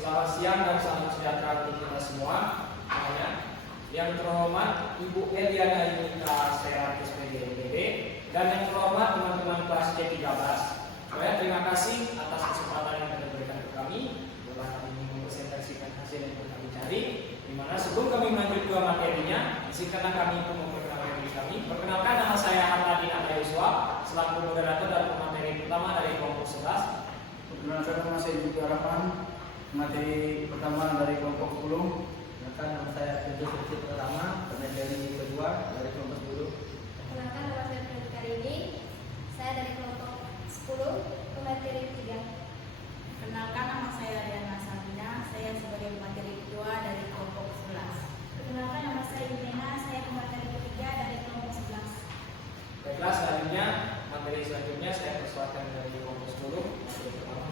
Selamat siang dan salam sejahtera untuk kita semua. Yang terhormat Ibu Eliana Yunita Serat SPD NPB dan yang terhormat teman-teman kelas C13. Saya terima kasih atas kesempatan yang diberikan ke kami. Boleh kami mempresentasikan hasil yang kami cari. Di mana sebelum kami melanjut ke materinya, izinkanlah kami untuk memperkenalkan diri kami. Perkenalkan, nama saya Harladin Anda Yuswa, selaku moderator dan pemateri pertama dari kelompok 11. Perkenalkan, nama saya Budi Rahman, materi pertama dari kelompok 10. Perkenalkan, nama saya Tejo Sesi pertama, pemateri kedua dari kelompok 10. Perkenalkan, nama saya Freddy Karini, saya dari kelompok 10, pemateri 3. Perkenalkan, nama saya Diana Sabina, saya sebagai pemateri kedua dari kelompok 11. Perkenalkan, nama saya Yunena, saya pemateri ketiga dari kelompok 11. Baiklah, selanjutnya materi selanjutnya saya persilakan dari kelompok 10. Materi pertama.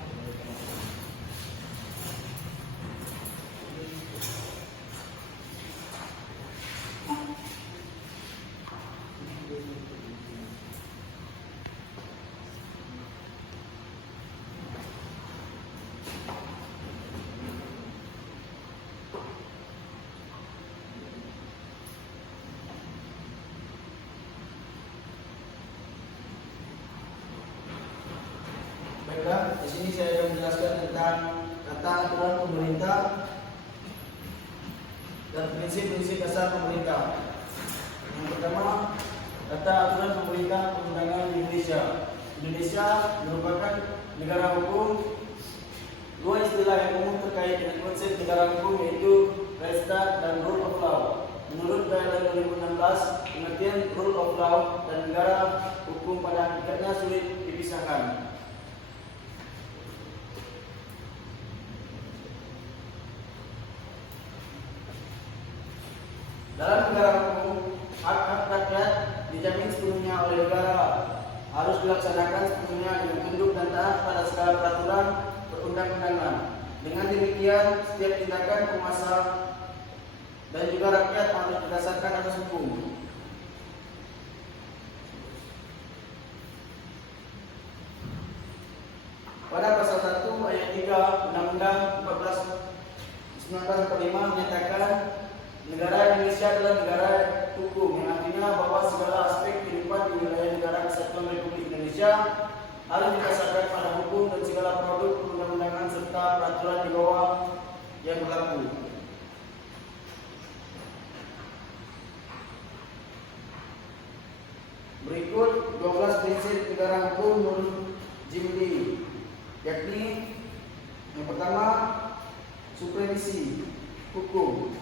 Baiklah, di sini saya akan menjelaskan tentang kata aturan pemerintah dan prinsip-prinsip dasar pemerintah. Yang pertama, kata aturan pemerintah perundangan Indonesia. Indonesia merupakan negara hukum. Dua istilah yang umum terkait dengan konsep negara hukum yaitu res stat dan rule of law. Menurut guideline 2016, pengertian rule of law dan negara hukum pada hakikatnya sulit dipisahkan. Dalam negara hukum, hak-hak rakyat dijamin sepenuhnya oleh negara, harus dilaksanakan sepenuhnya dengan tunduk dan taat pada segala peraturan perundang-undangan. Dengan demikian, setiap tindakan penguasa dan juga rakyat harus berdasarkan atas hukum. Pada pasal 1 ayat 3 Undang-Undang 1945 menyatakan negara Indonesia adalah negara hukum, yang artinya bahwa segala aspek kehidupan di wilayah negara Kesatuan Republik Indonesia harus didasarkan pada hukum dan segala produk perundang-undangan serta peraturan di bawah yang berlaku. Berikut 12 prinsip negara hukum menurut Jim Lee, yakni yang pertama, supremasi hukum.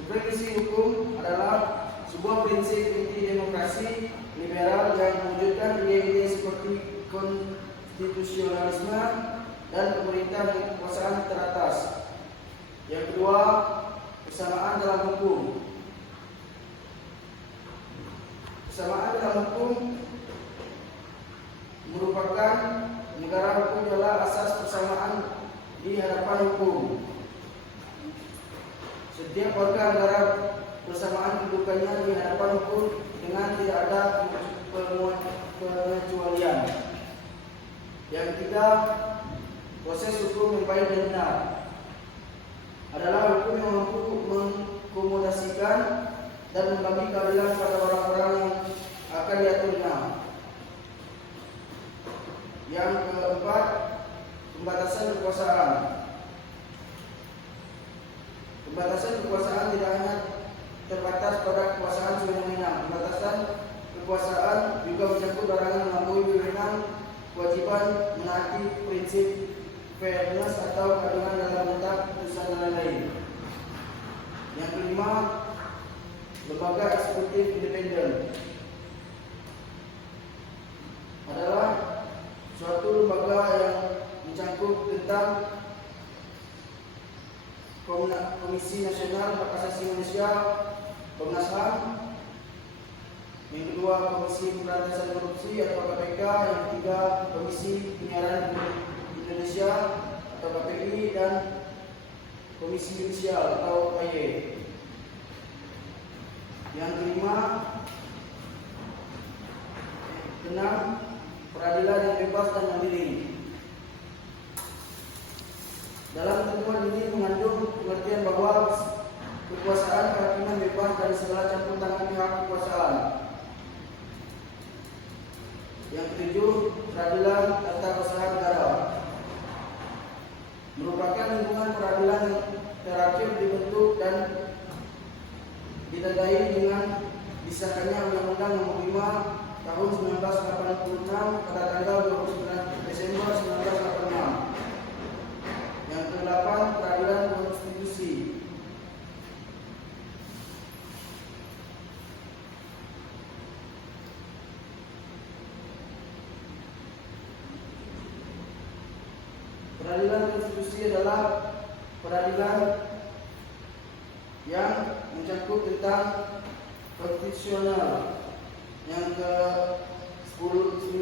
Supremasi hukum adalah sebuah prinsip inti demokrasi liberal yang mewujudkan ide-ide seperti konstitusionalisme dan pemerintah dengan kekuasaan teratas. Yang kedua, kesamaan dalam hukum. Kesamaan dalam hukum merupakan negara hukum adalah asas persamaan di hadapan hukum. Setiap warga negara bersamaan kedudukannya di hadapan hukum dengan tidak ada pengecualian. Yang ketiga, proses hukum yang baik dan benar adalah hukum yang mampu mengakomodasikan dan membagi keadilan pada orang-orang yang akan diaturnya. Yang keempat, pembatasan kekuasaan. Pembatasan kekuasaan tidak hanya terbatas pada kekuasaan sewenang-wenang. Pembatasan kekuasaan juga mencakup larangan melampaui wewenang, kewajiban menaati prinsip fairness atau keadilan dalam bentuk putusan dan lain-lain. Yang kelima, lembaga eksekutif independen adalah suatu lembaga yang mencakup tentang Komisi Nasional Hak Asasi Manusia, Komnas HAM. Yang kedua, Komisi Pemberantasan Korupsi atau KPK. Yang ketiga, Komisi Penyiaran Indonesia atau KPI, dan Komisi Judisial atau KY. Yang kelima, Keenam, peradilan yang bebas dan mandiri. Dalam ketentuan ini mengandung pengertian bahwa kekuasaan kehakiman bebas dari segala campur tangan pihak kekuasaan. Yang ketujuh, peradilan tata usaha negara merupakan lingkungan peradilan yang terakhir dibentuk dan ditandai dengan disahkannya Undang-Undang Nomor 5 Tahun 1986 pada tanggal 29 Desember 1986. Yang ke-8, peradilan konstitusi. Peradilan konstitusi adalah peradilan yang mencakup tentang konstitusional. Yang ke-9,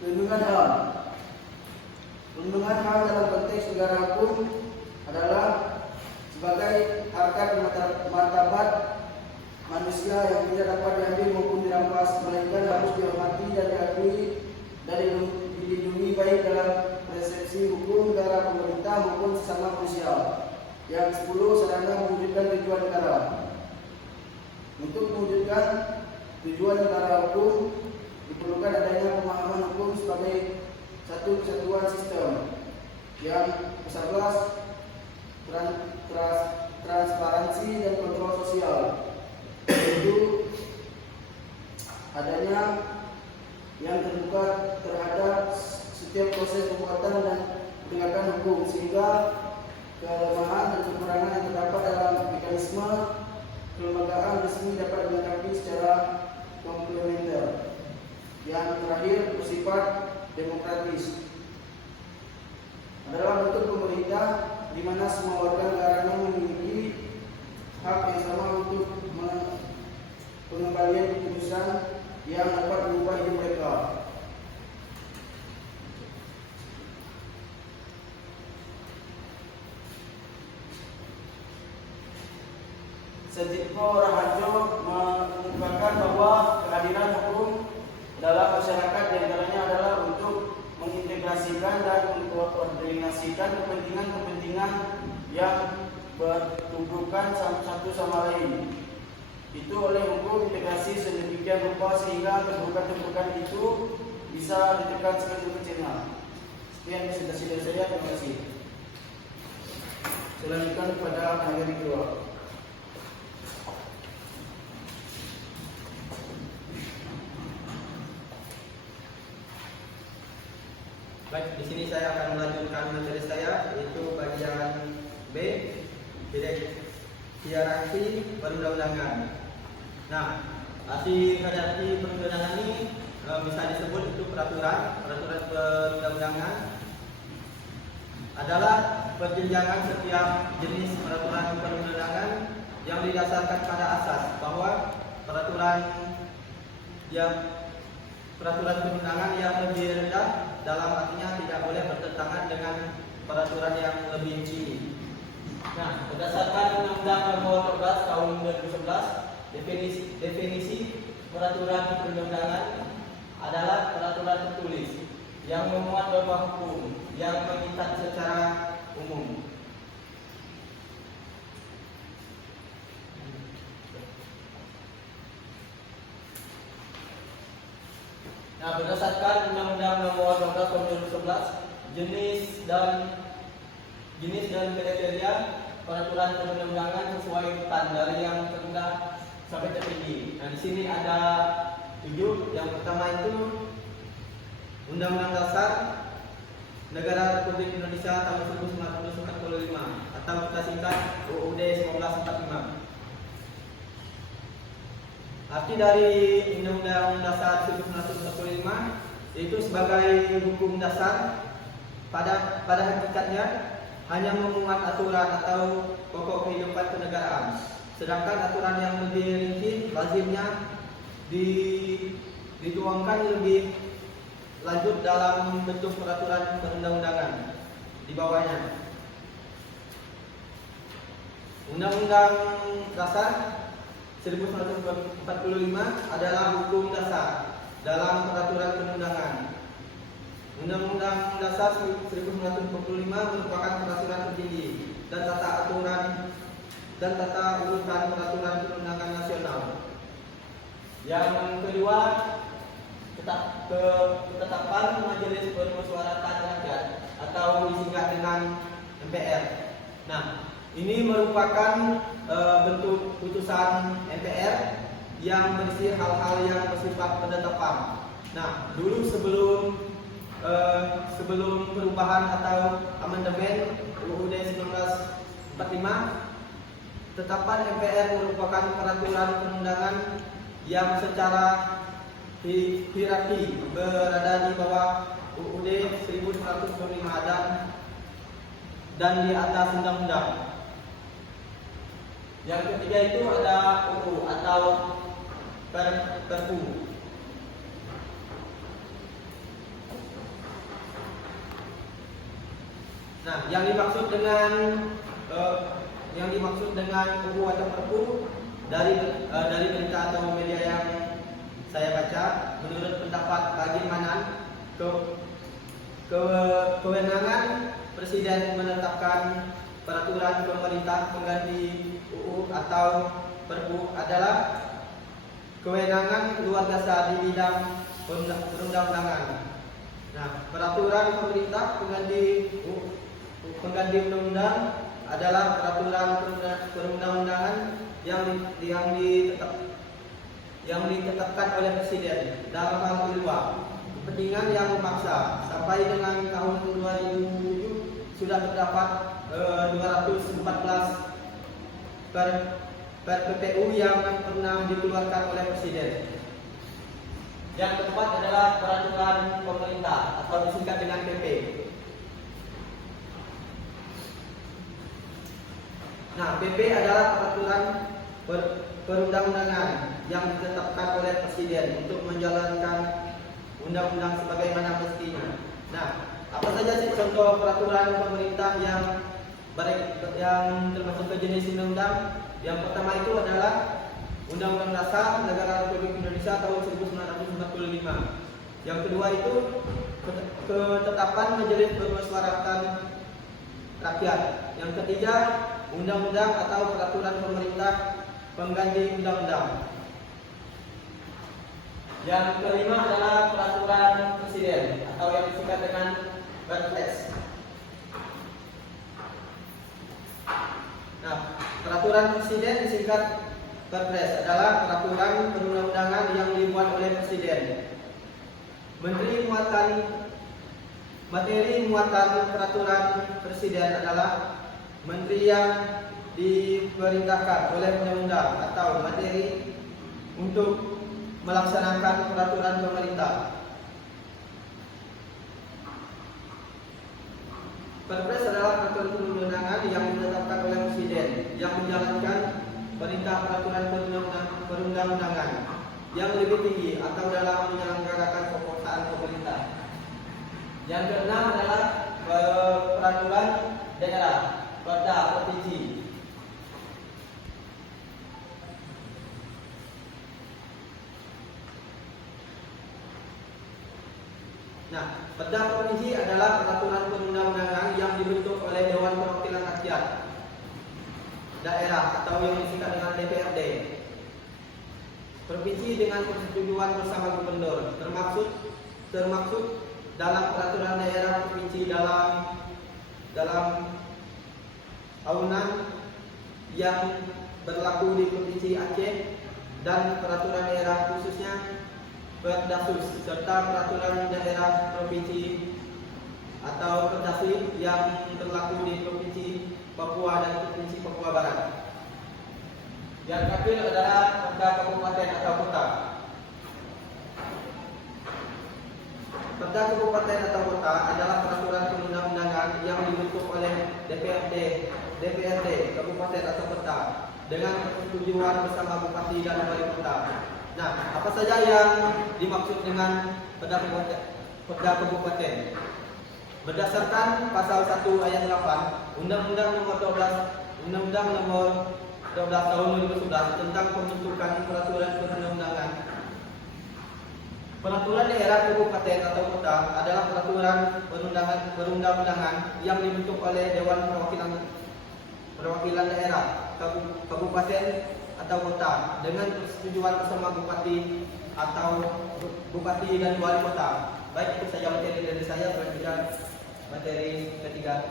perlindungan HAM. Perlindungan HAM dalam konteks negara hukum adalah sebagai harkat martabat manusia yang tidak dapat diambil maupun dirampas, melainkan harus dihormati dan diakui dan dilindungi baik dalam persepsi hukum negara, pemerintah maupun sesama manusia. Yang 10, sarana mewujudkan tujuan negara. Untuk mewujudkan tujuan negara hukum diperlukan adanya pemahaman hukum sebagai satu kesatuan sistem. Yang ke-11, transparansi dan kontrol sosial, yaitu adanya yang terbuka terhadap setiap proses pembuatan dan penegakan hukum, sehingga kelemahan dan kekurangan yang terdapat dalam mekanisme kelembagaan resmi dapat dilengkapi secara komplementer. Yang terakhir, bersifat demokratis, adalah bentuk pemerintah di mana semua warga negaranya memiliki hak yang sama untuk pengembalian keputusan yang dapat mengubah hidup mereka. Sejiko Raharjo mengungkapkan bahwa kehadiran hukum dalam masyarakat diantaranya adalah untuk mengintegrasikan dan mengkoordinasikan kepentingan-kepentingan yang bertumbukan satu sama lain. Itu oleh hukum integrasi sedemikian rupa sehingga keburukan-keburukan itu bisa ditekan sekecil-kecilnya. Sekian presentasi dari saya, terima kasih. Saya lanjutkan kepada materi kedua. Baik, di sini saya akan melanjutkan materi saya, yaitu bagian B, hierarki perundang-undangan. Nah, arti hierarki perundang-undangan ini bisa disebut itu peraturan perundang-undangan adalah perjenjangan setiap jenis peraturan perundang-undangan yang didasarkan pada asas bahwa peraturan perundangan yang lebih rendah dalam artinya tidak boleh bertentangan dengan peraturan yang lebih tinggi. Nah, berdasarkan Undang-Undang Nomor 12 Tahun 2011, definisi peraturan perundang-undangan adalah peraturan tertulis yang memuat norma hukum yang mengikat secara umum. Nah, berdasarkan Undang-Undang Nomor 12 Tahun 2011, jenis dan kriteria peraturan perundang-undangan sesuai urutan dari yang terendah sampai tertinggi. Nah, di sini ada 7. Yang pertama itu Undang-Undang Dasar Negara Republik Indonesia tahun 1945 atau kita singkat UUD 1945. Arti dari Undang-Undang Dasar 1945 yaitu sebagai hukum dasar pada hakikatnya hanya memuat aturan atau pokok kehidupan kenegaraan. Sedangkan aturan yang lebih rinci lazimnya dituangkan lebih lanjut dalam bentuk peraturan perundang-undangan di bawahnya. Undang-Undang Dasar 1945 adalah hukum dasar dalam peraturan perundangan. Undang-Undang Dasar 1945 merupakan peraturan tertinggi dan tata urutan peraturan perundangan nasional. Yang kedua, ketetapan Majelis Permusyawaratan Rakyat atau disingkat dengan MPR. Nah, ini merupakan bentuk putusan MPR yang berisi hal-hal yang bersifat penetapan. Nah, dulu sebelum perubahan atau amandemen UUD 1945, tetapan MPR merupakan peraturan perundangan yang secara hierarki berada di bawah UUD 1945 dan di atas undang-undang. Yang ketiga itu ada UU atau Perpu. Nah, yang dimaksud dengan UU atau Perpu dari berita atau media yang saya baca, menurut pendapat Haji Manan, kewenangan Presiden menetapkan peraturan pemerintah pengganti UU atau Perpu adalah kewenangan luar biasa di bidang perundang-undangan. Nah, peraturan pemerintah pengganti undang-undang adalah peraturan perundang-undangan yang ditetapkan oleh Presiden dalam hal kedua kepentingan yang memaksa. Sampai dengan tahun 2007 sudah terdapat 214 per PPU yang pernah dikeluarkan oleh Presiden. Yang keempat adalah peraturan pemerintah atau disingkat dengan PP. Nah, PP adalah peraturan perundang-undangan yang ditetapkan oleh Presiden untuk menjalankan undang-undang sebagaimana mestinya. Nah, apa saja sih contoh peraturan pemerintah yang termasuk ke jenis undang-undang? Yang pertama itu adalah Undang-Undang Dasar Negara Republik Indonesia tahun 1945. Yang kedua itu ketetapan Majelis Permusyawaratan Rakyat. Yang ketiga, undang-undang atau peraturan pemerintah pengganti undang-undang. Yang kelima adalah peraturan Presiden atau yang disingkat dengan Perpres. Nah, peraturan Presiden disingkat Perpres adalah peraturan perundang-undangan yang dibuat oleh Presiden. Materi muatan peraturan Presiden adalah menteri yang diperintahkan oleh undang-undang atau materi untuk melaksanakan peraturan pemerintah. Perpres adalah peraturan perundang-undangan yang ditetapkan oleh Presiden yang menjalankan perintah peraturan perundang-undangan yang lebih tinggi atau dalam menyelenggarakan kekuasaan pemerintah. Yang keenam adalah peraturan daerah, perda provinsi. Nah, perda provinsi adalah peraturan perundang-undangan yang dibentuk oleh Dewan Perwakilan Rakyat daerah atau yang disingkat dengan DPRD. Provinsi dengan persetujuan bersama gubernur, termaksud dalam peraturan daerah provinsi dalam aunan yang berlaku di Provinsi Aceh dan peraturan daerah khususnya Perdasus serta peraturan daerah provinsi atau Perdasi yang berlaku di Provinsi Papua dan Provinsi Papua Barat. Yang terakhir adalah perda kabupaten atau kota. Perda kabupaten atau kota adalah peraturan perundang-undangan yang dibentuk oleh DPRD kabupaten atau kota dengan persetujuan bersama bupati dan wali kota. Nah, apa saja yang dimaksud dengan perda kabupaten? Berdasarkan pasal 1 ayat 8 Undang-Undang Nomor 12 tahun 2011 tentang pembentukan peraturan perundang-undangan. Peraturan daerah kabupaten atau kota adalah peraturan perundang-undangan yang dibentuk oleh Dewan Perwakilan Daerah kabupaten atau kota dengan persetujuan bersama bupati atau bupati dan wali kota. Baik, itu saja materi dari saya. Selanjutnya materi ketiga.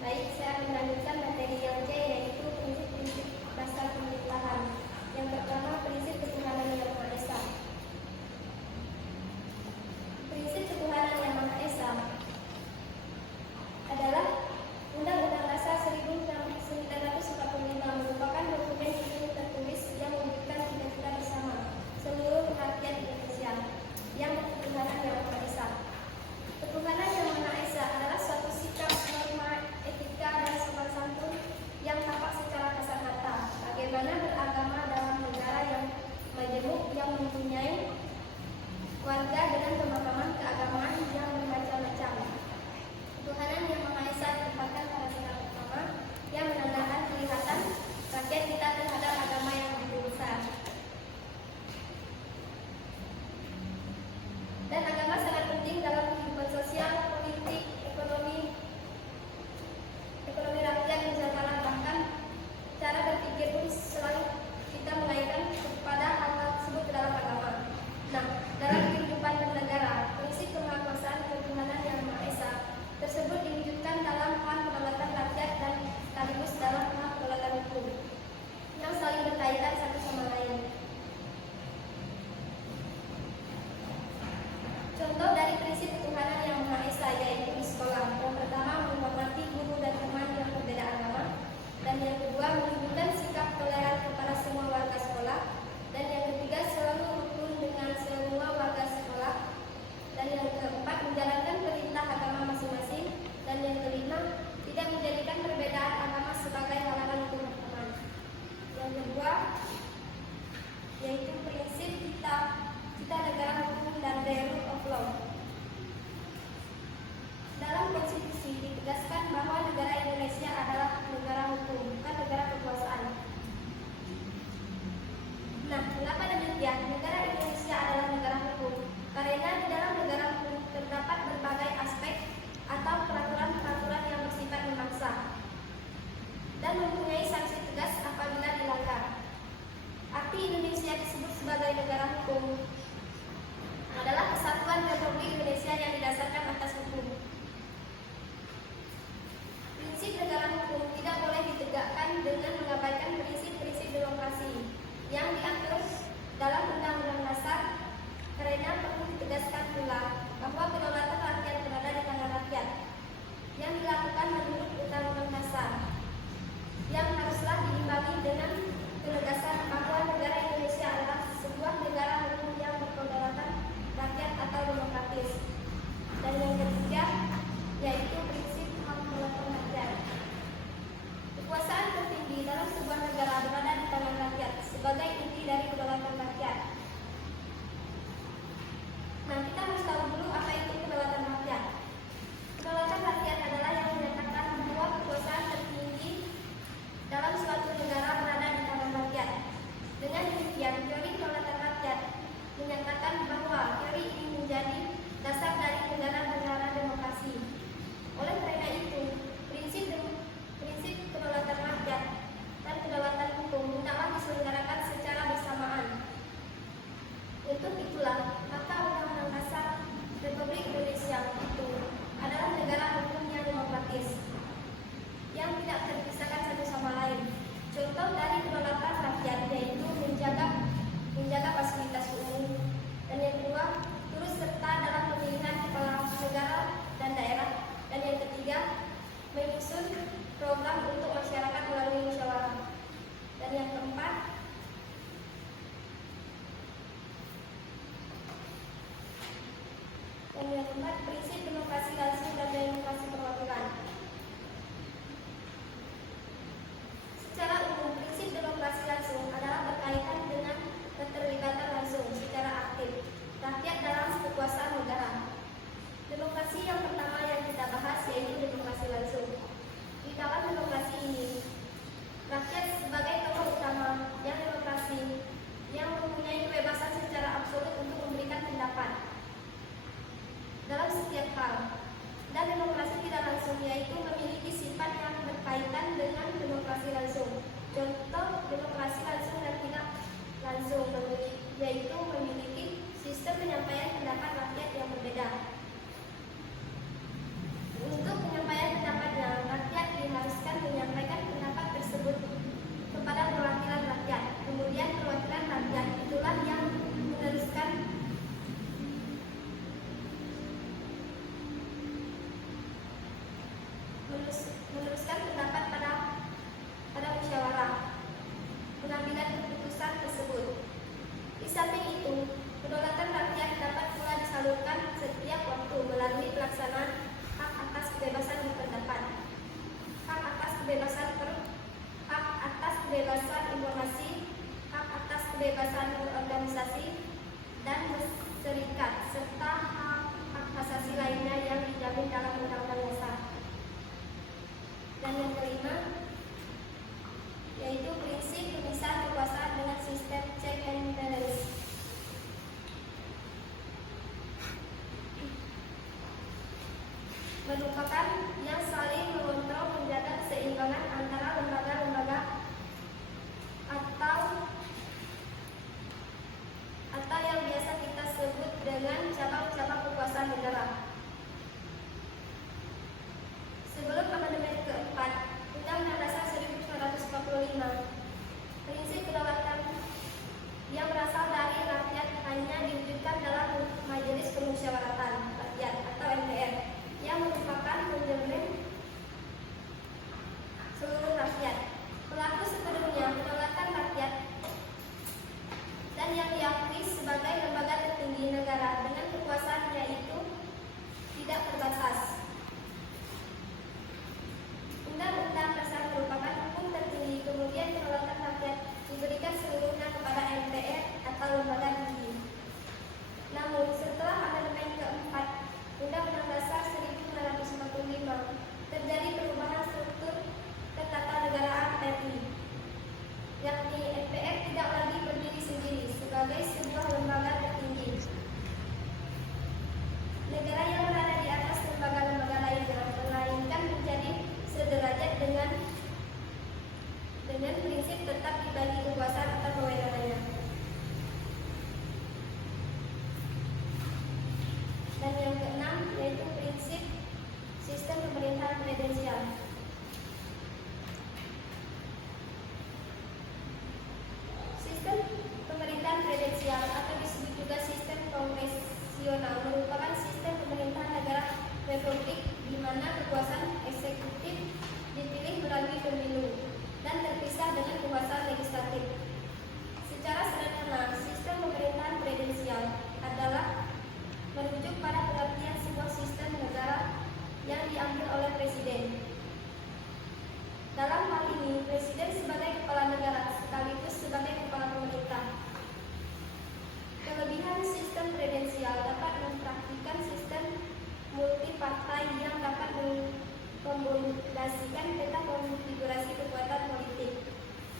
Baik, saya akan melanjutkan materi yang C, yaitu prinsip-prinsip dasar pemerintahan. Yang pertama, prinsip ketuhanan yang Maha Esa. Prinsip ketuhanan yang Maha Esa adalah Undang-Undang Dasar 1945, merupakan dokumen hukum tertulis yang mewujudkan cita-cita bersama seluruh rakyat Indonesia yang ketuhanan yang Maha Esa. Ketuhanan yang Maha Esa adalah suatu sikap, norma, etika, dan sopan santun yang tampak secara kasat mata. Bagaimana beragama dalam negara yang majemuk, yang mempunyai warga dengan pemahaman keagamaan yang bermacam-macam. Ketuhanan yang Maha Esa ditempatkan pada tingkat pertama yang menandakan kelihatan rakyat kita terhadap agama yang lebih besar. Dan agama sangat penting dalam kehidupan sosial, politik, ekonomi rakyat Nusantara. Bahkan cara berpikir pun selalu kita mengaitkan kepada hal-hal tersebut ke dalam agama. Nah, dalam kehidupan bernegara, prinsip kemahakuasaan ketuhanan yang Maha Esa tersebut diwujudkan dalam hal kedaulatan rakyat dan sekaligus dalam hal kedaulatan hukum yang saling berkaitan satu sama lain. Contoh dari prinsip ketuhanan yang Maha Esa yaitu di sekolah. Yang pertama, menghormati guru dan teman yang berbeda agama. Dan yang kedua, menunjukkan sikap toleran kepada semua warga sekolah. Dan yang ketiga, selalu rukun dengan semua warga sekolah. Dan yang keempat, menjalankan perintah agama masing-masing. Dan yang kelima, tidak menjadikan perbedaan agama sebagai halangan untuk berteman. Yang kedua, yaitu prinsip cita negara hukum dan the rule of law. Dalam konstitusi ditegaskan bahwa negara Indonesia adalah negara hukum, bukan negara kekuasaan. Nah, mengapa demikian? Negara Indonesia adalah negara hukum karena di dalam negara hukum terdapat berbagai aspek atau peraturan-peraturan yang bersifat memaksa dan mempunyai sanksi tegas apabila dilanggar. Arti Indonesia disebut sebagai negara hukum adalah kesatuan Republik Indonesia yang didasarkan atas hukum. Prinsip negara hukum tidak boleh ditegakkan dengan mengabaikan prinsip-prinsip demokrasi yang diatur dalam Undang-Undang Dasar, karena perlu ditegaskan pula bahwa kedaulatan rakyat berada di tangan rakyat yang dilakukan menurut Undang-Undang Dasar yang haruslah diimbangi dengan penegasan bahwa negara Indonesia adalah sebuah negara hukum yang berkedaulatan rakyat atau demokratis. Dan yang ketiga, yaitu prinsip hak kedaulatan rakyat. Kekuasaan tertinggi dalam sebuah negara berada di tangan rakyat sebagai inti dari Dan yang keempat, prinsip demokrasi langsung dan demokrasi perwakilan. Secara umum, prinsip demokrasi langsung adalah berkaitan dengan keterlibatan langsung secara aktif rakyat dalam kekuasaan negara. Demokrasi yang pertama yang kita bahas yaitu demokrasi langsung. Di dalam demokrasi ini, rakyat sebagai tokoh utama yang demokrasi yang mempunyai kebebasan secara absolut untuk memberikan pendapat dalam setiap hal. Dan demokrasi tidak langsung yaitu memiliki sifat yang berkaitan dengan demokrasi langsung. Contoh demokrasi langsung dan tidak langsung yaitu memiliki sistem penyampaian pendapat rakyat yang berbeda. Untuk penyampaian pendapatnya, rakyat diharuskan menyampaikan pendapat tersebut kepada perwakilan rakyat. Kemudian perwakilan rakyat itulah yang meneruskan pendapat pada musyawarah pengambilan keputusan tersebut. Di samping itu, kedaulatan rakyat dapat pula disalurkan setiap waktu melalui pelaksanaan hak atas kebebasan berpendapat, hak atas kebebasan informasi, hak atas kebebasan berorganisasi dan berserikat, serta hak asasi lainnya yang dijamin dalam Undang-Undang Dasar. Dan yang kelima, yaitu prinsip pemisahan kekuasaan dengan sistem check and balance. Merupakan yang saling mengontrol menjaga keseimbangan antara lembaga-lembaga atau yang biasa kita sebut dengan cabang-cabang kekuasaan negara. Sebelum amandemen keempat Undang-Undang Dasar 1945, prinsip kedaulatan yang berasal dari rakyat hanya diwujudkan dalam Majelis Permusyawaratan Rakyat atau MPR yang merupakan menjamin seluruh rakyat. Pelaku sepenuhnya kedaulatan rakyat dan yang diakui sebagai lembaga tertinggi negara dengan kekuasaan yaitu tidak terbatas. Undang-Undang Dasar merupakan hukum tertinggi, kemudian kedaulatan rakyat diberikan seluruhnya kepada MPR atau lembaga tinggi. Namun setelah amandemen keempat Undang-Undang Dasar 1945 terjadi perubahan struktur ketatanegaraan RI, yakni MPR tidak lagi berdiri sendiri sebagai sebuah lembaga tertinggi. Negara yang berada di atas lembaga-lembaga lainnya, melainkan menjadi sederajat dengan prinsip tetap dibagi kekuasaan atau kewenangannya. Dan yang keenam yaitu prinsip sistem pemerintahan presidensial. Sistem pemerintahan presidensial atau disebut juga sistem kongresional merupakan sistem pemerintahan negara republik di mana kekuasaan eksekutif dipilih melalui pemilu dan terpisah dengan kekuasaan legislatif. Secara sederhana, sistem pemerintahan presidensial adalah merujuk pada pengertian sebuah sistem negara yang diambil oleh presiden. Dalam hal ini, presiden sebagai kepala negara sekaligus sebagai kepala pemerintah. Kelebihan sistem presidensial dapat mempraktikkan sistem multipartai yang dapat mengkombinasikan peta konfigurasi kekuatan politik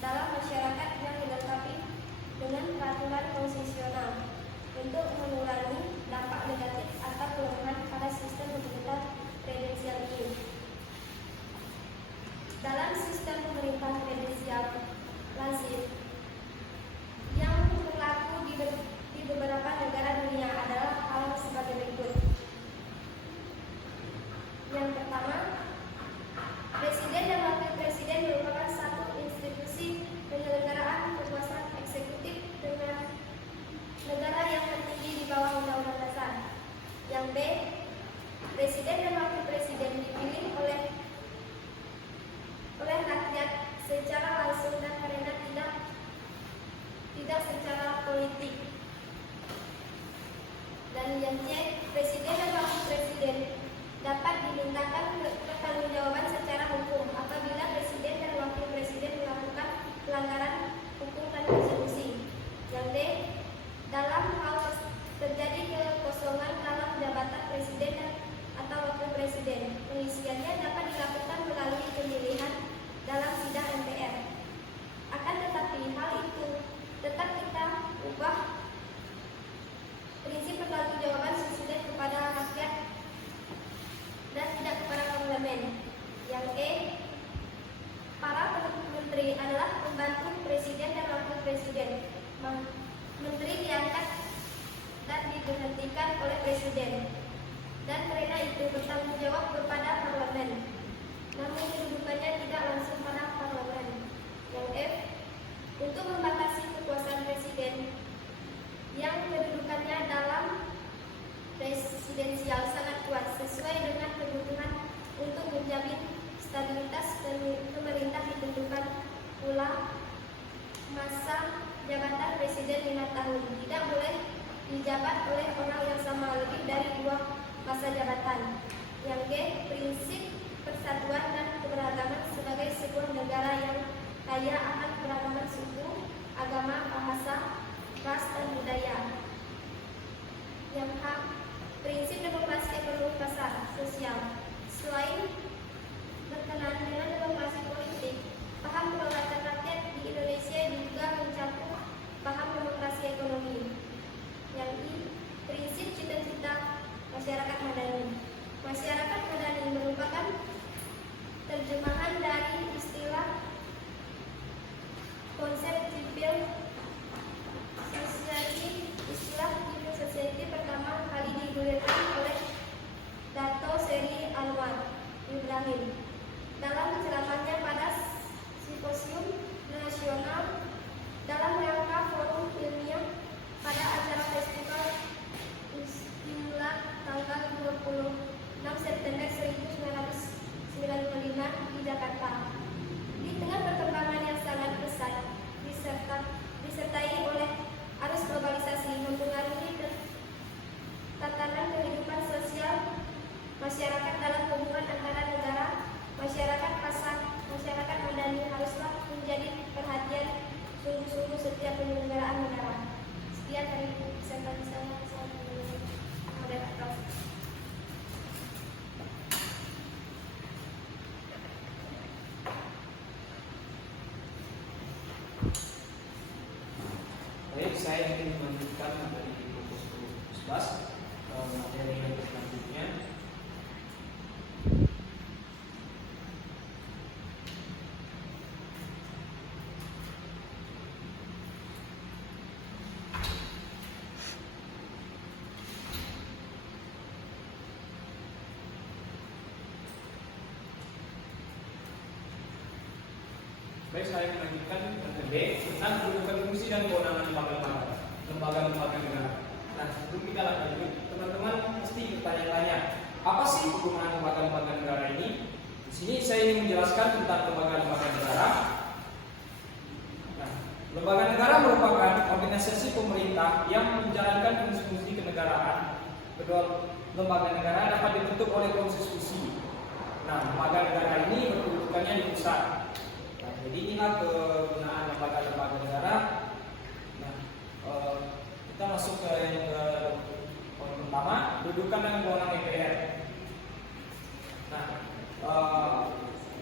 dalam masyarakat yang dilengkapi dengan peraturan konstitusional untuk mengurangi dampak negatif atau kelemahan pada sistem pemerintahan presidensial ini. Dalam sistem pemerintahan presidensial lazim yang berlaku di beberapa negara dunia adalah hal sebagai berikut. Yang pertama, presiden dan wakil presiden merupakan satu institusi penyelenggaraan kekuasaan eksekutif dengan negara yang tertinggi di bawah Undang-Undang Dasar. Yang B, presiden dan wakil presiden dipilih pembantu presiden dan wakil presiden. Menteri diangkat dan diberhentikan oleh presiden, dan karena itu bertanggung jawab kepada parlemen, namun kedudukannya tidak langsung pada parlemen. Yang F, untuk membatasi kekuasaan presiden yang kedudukannya dalam presidensial sangat kuat sesuai dengan kebutuhan untuk menjamin stabilitas pemerintah, ditentukan pula masa jabatan presiden 5 tahun, tidak boleh dijabat oleh orang yang sama lebih dari 2 masa jabatan. Yang G, prinsip persatuan dan keberagaman sebagai sebuah negara yang kaya akan keragaman suku, agama, bahasa, ras, dan budaya. Yang H, prinsip demokrasi ekonomi pasar sosial. Selain berkenaan dengan demokrasi politik, paham kedaulatan rakyat di Indonesia juga mencakup paham demokrasi ekonomi. Yang I, prinsip cita-cita masyarakat madani. Masyarakat madani merupakan terjemahan dari istilah konsep civil society. Istilah civil society pertama kali digulirkan oleh Dato Seri Anwar Ibrahim dalam ceramahnya pada Simposium Nasional dalam rangka forum ilmiah pada acara festival Istilah tanggal 26 September 1995 di Jakarta. Di tengah perkembangan yang sangat pesat disertai oleh arus globalisasi mempengaruhi tatanan kehidupan sosial masyarakat dalam hubungan antara negara, masyarakat pasar, masyarakat madani haruslah menjadi perhatian sungguh-sungguh setiap penyelenggaraan negara. Sekian dari presentasi saya. Baik, saya ingin melanjutkan dari fokus 11 materi yang selanjutnya. Baik, saya melanjutkan ke B tentang kedudukan fungsi dan kewenangan lembaga-lembaga negara. Nah, sebelum kita lanjut, teman-teman mesti bertanya-tanya, apa sih kegunaan lembaga-lembaga negara ini? Di sini saya ingin menjelaskan tentang lembaga-lembaga negara. Nah, lembaga negara merupakan organisasi pemerintah yang menjalankan fungsi-fungsi kenegaraan. Kedua lembaga negara dapat dibentuk oleh konstitusi. Nah, lembaga negara ini kedudukannya di pusat. Jadi inilah kegunaan lembaga-lembaga negara. Nah, kita masuk ke yang poin pertama, kedudukan dan kewenangan MPR. Nah,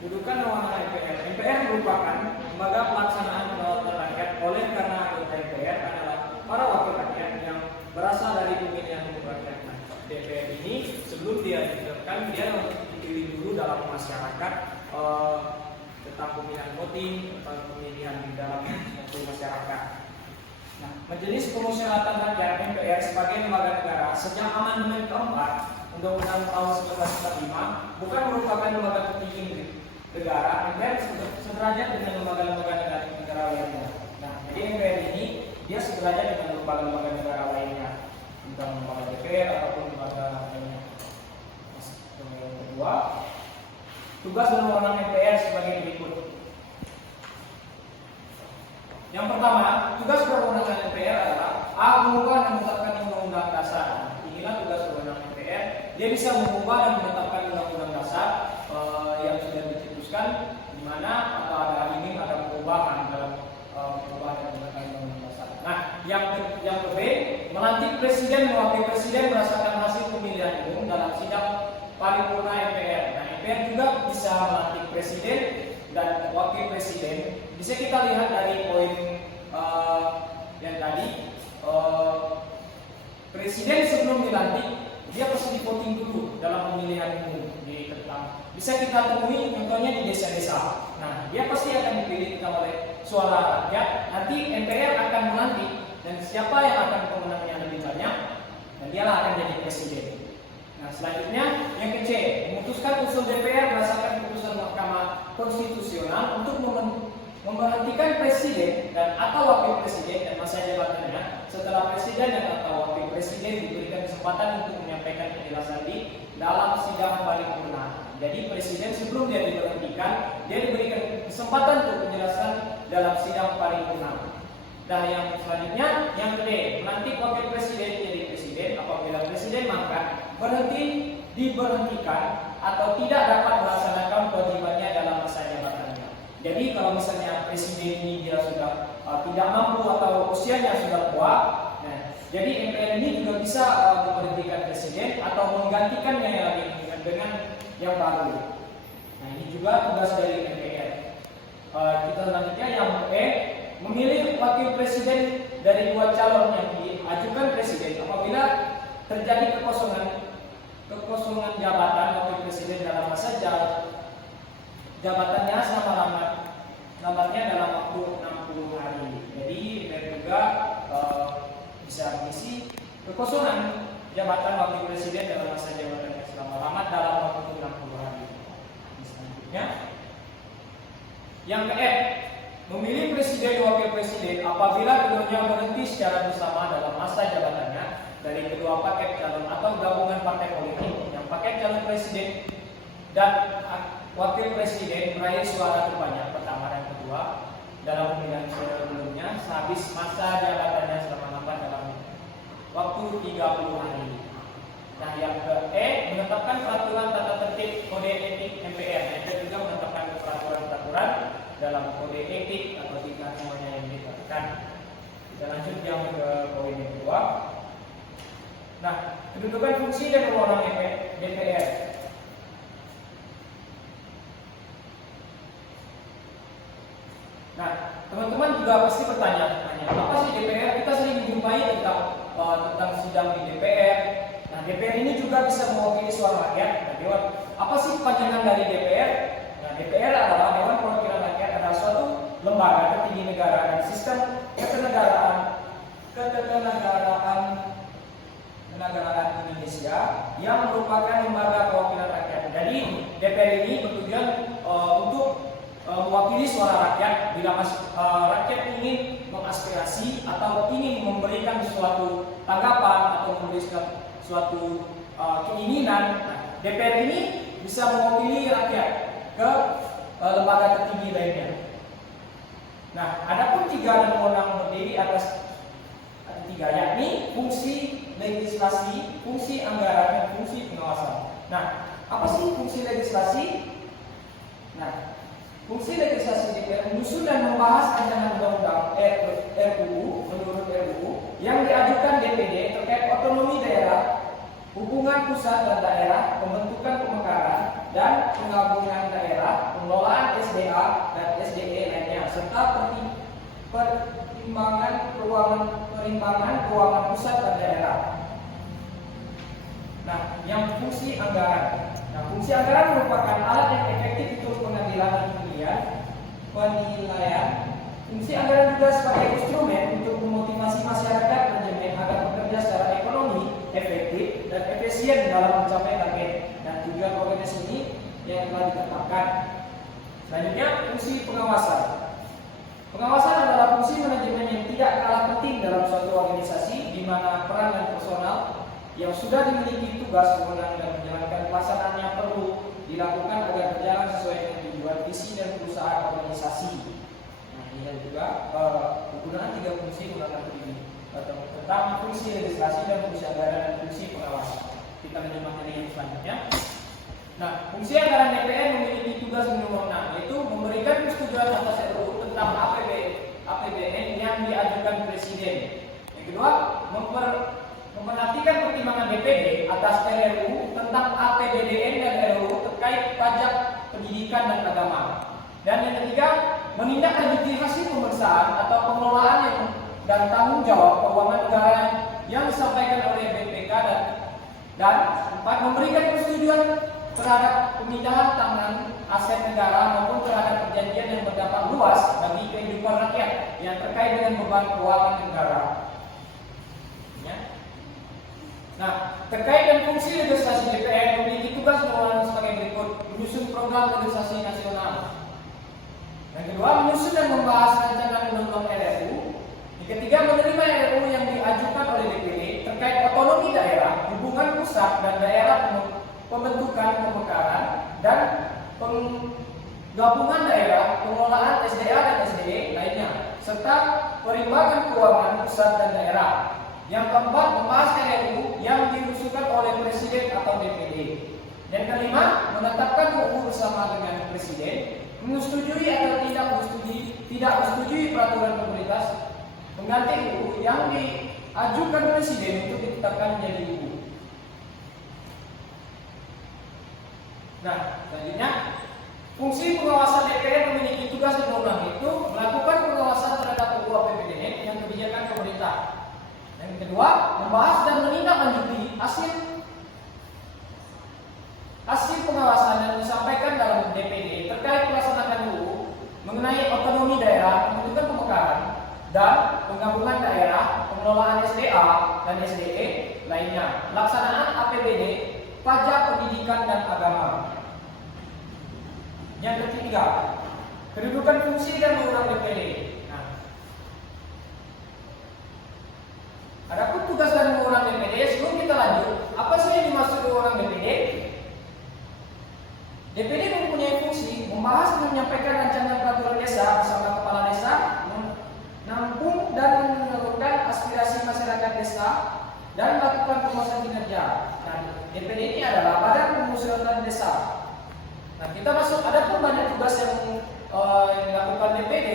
kedudukan dan kewenangan MPR. MPR merupakan lembaga pelaksanaan kedaulatan rakyat. Oleh karena anggota MPR adalah para wakil rakyat yang berasal dari pemilihan umum rakyat. Nah, DPR ini sebelum dia diterapkan, dia dipilih dulu dalam masyarakat. Tentang pemilihan voting atau pemilihan di dalam masyarakat. Nah, Majelis Pemusyawaratan Rakyat MPR sebagai lembaga negara sejak amandemen keempat Undang-Undang tahun 1945 bukan merupakan lembaga tertinggi negara. MPR sederajat dengan lembaga-lembaga negara lainnya. Nah, jadi MPR ini dia sederajat dengan lembaga-lembaga negara lainnya, entah lembaga DPR ataupun lembaga lainnya. Yang kedua, tugas dan wewenang MPR sebagai berikut. Yang pertama, tugas dan wewenang MPR adalah A. Mengubah dan menetapkan undang-undang dasar. Inilah tugas dan wewenang MPR. Dia bisa mengubah dan menetapkan undang-undang dasar yang sudah dicetuskan, di mana ada perubahan dalam perubahan dan menetapkan undang-undang dasar. Nah, yang B, melantik presiden dan wakil presiden berdasarkan hasil pemilihan umum dalam sidang paripurna MPR. Nah, MPR juga bisa melantik presiden dan wakil presiden. Bisa kita lihat dari poin yang tadi, presiden sebelum dilantik dia pasti di voting dulu dalam pemilihan umum di tentang. Bisa kita temui contohnya di desa-desa. Nah, dia pasti akan dipilih oleh suara rakyat. Nanti MPR akan melantik dan siapa yang akan pemenangnya lebih banyak, dan dialah akan jadi presiden. Nah, selanjutnya yang ke C, memutuskan usul DPR berdasarkan putusan Mahkamah Konstitusional untuk memberhentikan presiden dan atau wakil presiden dan masa jabatannya setelah presiden dan atau wakil presiden diberikan kesempatan untuk menyampaikan penjelasan di dalam sidang paripurna. Jadi presiden sebelum dia diberhentikan, dia diberikan kesempatan untuk penjelasan dalam sidang paripurna. Nah, yang selanjutnya yang D, melantik wakil presiden jadi presiden apabila presiden mangkat, diberhentikan atau tidak dapat melaksanakan kewajibannya dalam masa jabatannya. Jadi kalau misalnya presiden ini dia sudah tidak mampu atau usianya sudah tua, nah, jadi MPR ini juga bisa memberhentikan presiden atau menggantikannya dengan yang baru. Nah, ini juga tugas dari MPR. Kita selanjutnya yang E, memilih wakil presiden dari dua calon yang diajukan presiden apabila terjadi kekosongan jabatan wakil presiden dalam masa jabatannya lambatnya dalam waktu 60 hari. Jadi MPR juga bisa mengisi kekosongan jabatan wakil presiden dalam masa jabatannya selama dalam waktu 60 hari. Selanjutnya yang ke F, memilih presiden dan wakil presiden apabila keduanya berhenti secara bersama dalam masa jabatannya dari kedua paket calon atau gabungan partai politik yang paket calon presiden dan wakil presiden meraih suara terbanyak pertama dan kedua dalam pemilihan sebelumnya sehabis masa jabatannya selama lambat dalam waktu 30 hari. Nah, yang ke E, menetapkan peraturan tata tertib kode etik MPR. Itu juga menetapkan peraturan-peraturan dalam kode etik atau tingkat semuanya yang ditetapkan. Kita lanjut yang ke poin yang kedua. Nah, kedudukan fungsi dan wewenang DPR. Nah, teman-teman juga pasti bertanya, apa sih DPR? Kita sering menjumpai tentang sidang di DPR. Nah, DPR ini juga bisa mewakili suara rakyat. Nah, Dewan, apa sih kepanjangan dari DPR? Nah, DPR adalah Dewan Perwakilan Rakyat, adalah suatu lembaga tertinggi negara dan sistem kenegaraan Indonesia yang merupakan lembaga perwakilan rakyat. Jadi DPR ini bertujuan untuk mewakili suara rakyat bila rakyat ingin mengaspirasi atau ingin memberikan suatu tanggapan atau memberikan suatu keinginan. Nah, DPR ini bisa mewakili rakyat ke lembaga tertinggi lainnya. Nah, adapun tiga dan wewenang berdiri atas tiga, yakni fungsi legislasi, fungsi anggaran, dan fungsi pengawasan. Nah, apa sih fungsi legislasi? Nah, fungsi legislasi DPR menyusun dan membahas rancangan undang-undang RUU menurut RUU yang diajukan DPD terkait otonomi daerah, hubungan pusat dan daerah, pembentukan pemekaran dan penggabungan daerah, pengelolaan SDA dan SDE lainnya, serta perimbangan keuangan pusat dan daerah. Nah, yang fungsi anggaran. Nah, fungsi anggaran merupakan alat yang efektif untuk pengambilan dan penilaian. Fungsi anggaran juga sebagai instrumen untuk memotivasi masyarakat manajemen agar bekerja secara ekonomi, efektif dan efisien dalam mencapai target dan tujuan organisasi yang telah ditetapkan. Selanjutnya, fungsi pengawasan. Pengawasan adalah fungsi manajemen yang tidak kalah penting dalam suatu organisasi di mana peran dan personal yang sudah dimiliki tugas, kewenangan dan menjalankan pelaksanaannya perlu dilakukan agar berjalan sesuai dengan tujuan, visi dan perusahaan organisasi. Nah, ini juga penggunaan tiga fungsi undang-undang ini tentang fungsi legislasi dan fungsi anggaran dan fungsi pengawasan. Kita lanjut materi yang selanjutnya. Nah, fungsi anggaran DPR memiliki tugas dan wewenang, yaitu memberikan persetujuan atas RUU tentang APBN yang diajukan Presiden. Yang kedua, memperhatikan pertimbangan DPD atas RUU tentang APBDN dan RUU terkait pajak pendidikan dan agama. Dan yang ketiga, menindaklanjuti hasil pemeriksaan atau pengelolaan dan tanggung jawab keuangan negara yang disampaikan oleh BPK Dan 4. Memberikan persetujuan terhadap pemindahan tangan aset negara maupun terhadap perjanjian yang berdampak luas bagi kehidupan rakyat yang terkait dengan beban keuangan negara. Ya. Nah, terkait dengan fungsi legislasi DPR memiliki tugas dan wewenang sebagai berikut: menyusun program legislasi nasional. Yang kedua, menyusun dan membahas rancangan undang-undang RUU. Yang ketiga, menerima RUU yang diajukan oleh DPD terkait otonomi daerah, hubungan pusat dan daerah, pembentukan pemekaran dan penggabungan daerah, pengelolaan SDA dan SDE lainnya, serta perimbangan keuangan pusat dan daerah. Yang keempat, membahas RUU yang diusulkan oleh Presiden atau DPD. Yang kelima, menetapkan UU bersama dengan Presiden, menyetujui atau tidak menyetujui peraturan pemerintah pengganti UU yang diajukan Presiden untuk ditetapkan menjadi UU. Nah, selanjutnya, fungsi pengawasan DPR memiliki tugas dan wewenang itu melakukan pengawasan terhadap UU APBN yang kebijakan pemerintah. Yang kedua, membahas dan menindaklanjuti hasil pengawasan yang disampaikan dalam DPD terkait pelaksanaan UU mengenai otonomi daerah, pembentukan pemekaran dan penggabungan daerah, pengelolaan SDA dan SDE lainnya, pelaksanaan APBD, pajak, pendidikan dan agama. Yang ketiga, kedudukan fungsi dan wewenang DPD. Nah, adapun tugas dan wewenang DPD, sebelum kita lanjut, apa sih yang dimaksud wewenang DPD? DPD mempunyai fungsi membahas dan menyampaikan rancangan peraturan desa bersama kepala desa, menampung dan menyalurkan aspirasi masyarakat desa dan melakukan pengawasan kinerja. Nah, DPD ini adalah badan pemusyawaratan desa. Nah, kita masuk, ada pun banyak tugas yang dilakukan DPD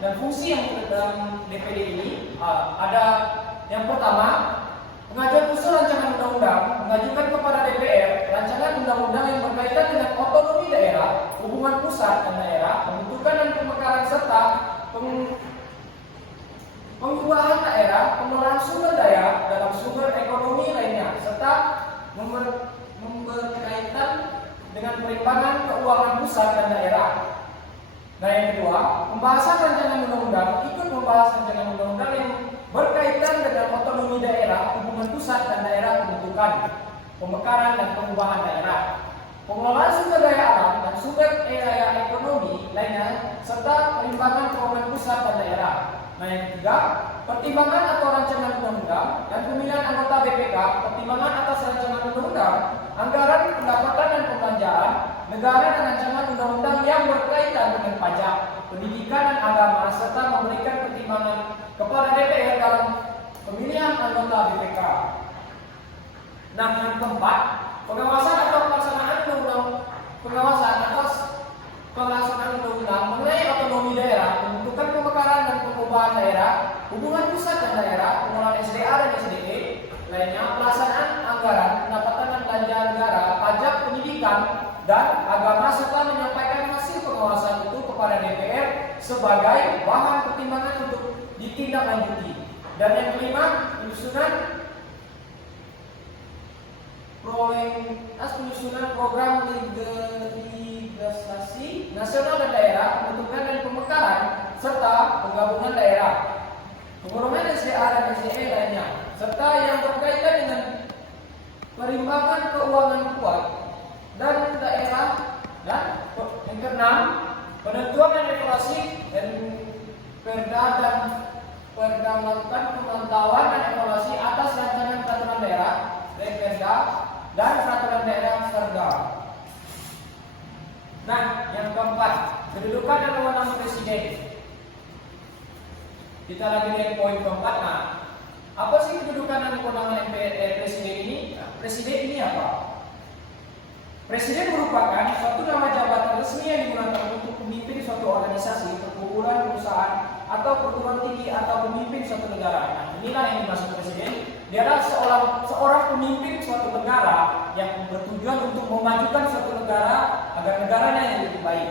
dan fungsi yang dalam DPD ini. Ada yang pertama, pengajuan usul rancangan undang-undang, mengajukan kepada DPR rancangan undang-undang yang berkaitan dengan otonomi daerah, hubungan pusat dan daerah, pembentukan dan pemekaran serta pengubahan daerah, pengelolaan sumber daya dalam sumber ekonomi lainnya, serta berkaitan dengan perimbangan keuangan pusat dan daerah. Nah, yang kedua, pembahasan rancangan undang-undang ikut membahas rancangan undang-undang yang berkaitan dengan otonomi daerah, hubungan pusat dan daerah, pembentukan, pemekaran dan pengubahan daerah, pengelolaan sumber daya alam dan sumber daya ekonomi lainnya, serta perimbangan keuangan pusat dan daerah. Nah, yang ketiga, pertimbangan atau rancangan undang-undang dan pemilihan anggota BPK, pertimbangan atas rancangan undang-undang, anggaran pendapatan dan pembelanjaan negara dan rancangan undang-undang yang berkaitan dengan pajak, pendidikan dan agama, serta memberikan pertimbangan kepada DPR dalam pemilihan anggota BPK. Nah, yang keempat, pengawasan atau pelaksanaan undang-undang, pengawasan atas pelaksanaan undang-undang mengenai otonomi daerah, pembentukan pemekaran dan pengubahan daerah, hubungan pusat dan daerah, pengelolaan SDA dan SDE lainnya, pelaksanaan anggaran, pendapatan dan belanja negara, pajak, pendidikan dan agama, serta menyampaikan hasil pengawasan itu kepada DPR sebagai bahan pertimbangan untuk ditindaklanjuti. Dan yang kelima, penyusunan program legislasi nasional dan daerah, pembentukan dan pemekaran serta penggabungan daerah, pengurangan SDA dan SDE lainnya, serta yang berkaitan dengan perimbangan keuangan kuat dan daerah. Dan yang keenam, penentuan dan evaluasi dan perda melakukan pemantauan dan evaluasi atas rancangan peraturan daerah, perda dan peraturan daerah perda. Nah, yang keempat, kedudukan dan wewenang Presiden. Kita lagi lihat poin keempat. Nah, apa sih kedudukan dan kewenangan Presiden ini? Nah, Presiden ini apa? Presiden merupakan suatu nama jabatan resmi yang digunakan untuk memimpin suatu organisasi, perkumpulan, perusahaan, atau perguruan tinggi atau pemimpin suatu negara. Nah, inilah yang dimaksud Presiden. Dia adalah seorang pemimpin suatu negara yang bertujuan untuk memajukan suatu negara agar negaranya yang lebih baik.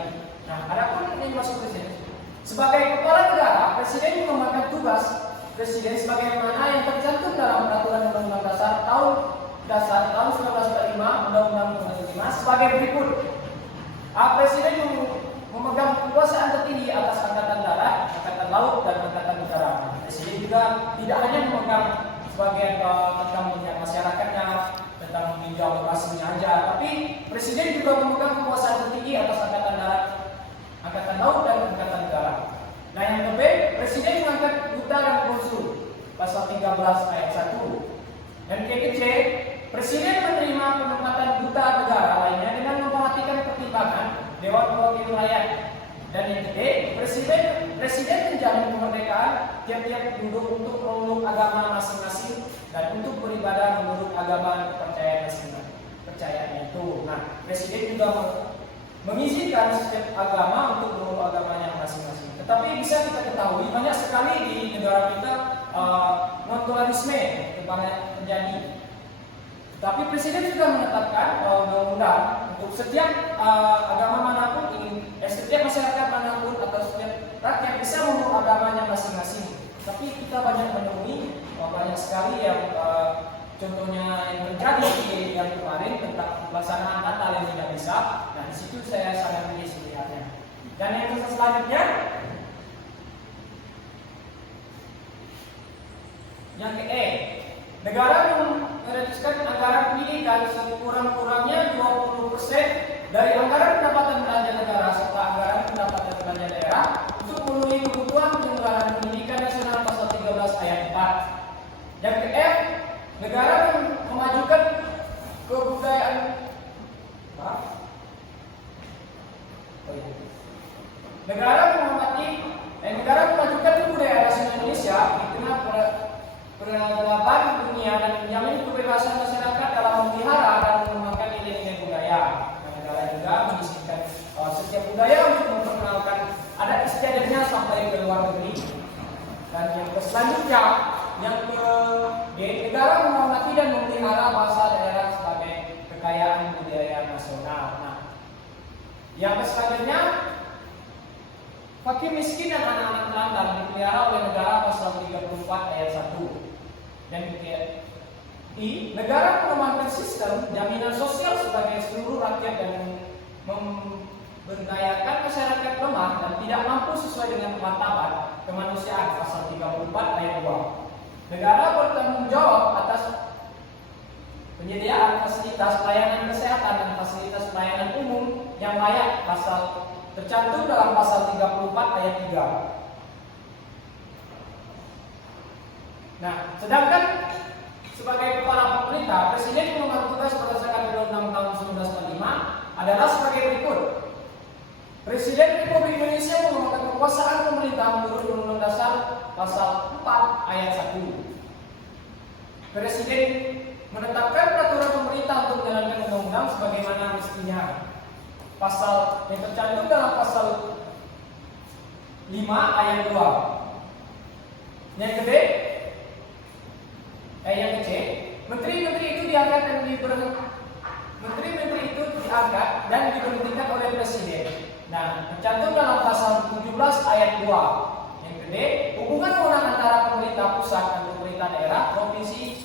Nah, adapun yang dimaksud Presiden sebagai kepala negara, Presiden memakan tugas Presiden sebagaimana yang tercantum dalam Peraturan Undang-Undang Dasar tahun Dasar tahun 1945, Undang-Undang 45 sebagai berikut. Presiden memegang kekuasaan tertinggi atas Angkatan Darat, Angkatan Laut, dan Angkatan Udara. Presiden juga tidak hanya memegang sebagai tentang minyak masyarakatnya, tentang meninjau operasinya aja, tapi Presiden juga memegang kekuasaan tertinggi atas Angkatan Darat, Angkatan Laut, dan Angkatan Udara. Nah, yang kedua, Presiden mengangkat duta dan konsul, pasal 13 ayat 1. Dan yang C, Presiden menerima penempatan duta negara lainnya dengan memperhatikan pertimbangan Dewan Perwakilan Rakyat. Dan yang D, Presiden menjamin kemerdekaan tiap-tiap penduduk untuk memeluk agama masing-masing dan untuk beribadah menurut agama kepercayaan masing-masing. Percayaannya itu. Nah, Presiden juga mengizinkan setiap agama untuk memeluk agamanya masing-masing. Tetapi bisa kita ketahui banyak sekali di negara kita non-pluralisme banyak terjadi. Tapi Presiden juga menetapkan undang-undang untuk setiap agama manapun, setiap masyarakat manapun atau setiap rakyat bisa memeluk agamanya masing-masing. Tapi kita banyak menemui banyak sekali yang contohnya yang terjadi di yang kemarin tentang pelaksanaan Natal yang tidak bisa. Nah, di situ saya sangat miris melihatnya. Dan yang selanjutnya, yang ke negara merealisasikan anggaran pendidikan sekurang-kurangnya 20% dari anggaran pendapatan belanja negara serta anggaran pendapatan belanja daerah untuk memenuhi kebutuhan penyelenggaraan pendidikan nasional pasal 13 ayat 4. Yang ke F, negara memajukan kebudayaan. Negara memajukan kebudayaan nasional Indonesia di tengah peradaban dunia dan menjamin kebebasan masyarakat dalam memelihara dan mengembangkan nilai-nilai budaya. Negara juga mengizinkan setiap budaya untuk memperkenalkan adat istiadatnya sampai ke luar negeri. Dan yang selanjutnya, yang ke D, negara menghormati dan memelihara bahasa daerah sebagai kekayaan budaya nasional. Nah, yang selanjutnya, fakir miskin dan anak-anak telantar dipelihara oleh negara pasal 34 ayat 1. Dan I, negara mengembangkan sistem jaminan sosial sebagai seluruh rakyat dan memberdayakan masyarakat lemah dan tidak mampu sesuai dengan martabat kemanusiaan pasal 34 ayat 2. Negara bertanggung jawab atas penyediaan fasilitas pelayanan kesehatan dan fasilitas pelayanan umum yang layak pasal tercantum dalam pasal 34 ayat 3. Nah, sedangkan sebagai kepala pemerintah, Presiden memegang tugas berdasarkan Undang-Undang tahun 1945 adalah sebagai berikut. Presiden Republik Indonesia memegang kekuasaan pemerintah menurut Undang-Undang Dasar pasal 4 ayat 1. Presiden menetapkan peraturan pemerintah untuk menjalankan undang-undang sebagaimana mestinya. Pasal yang tercantum dalam pasal 5 ayat 2. Yang kedua, yang C, menteri-menteri itu diangkat dan diberhentikan oleh Presiden. Nah, tercantum dalam pasal 17 ayat 2. Yang kedua, hubungan kewenangan antara pemerintah pusat dan pemerintah daerah, provinsi,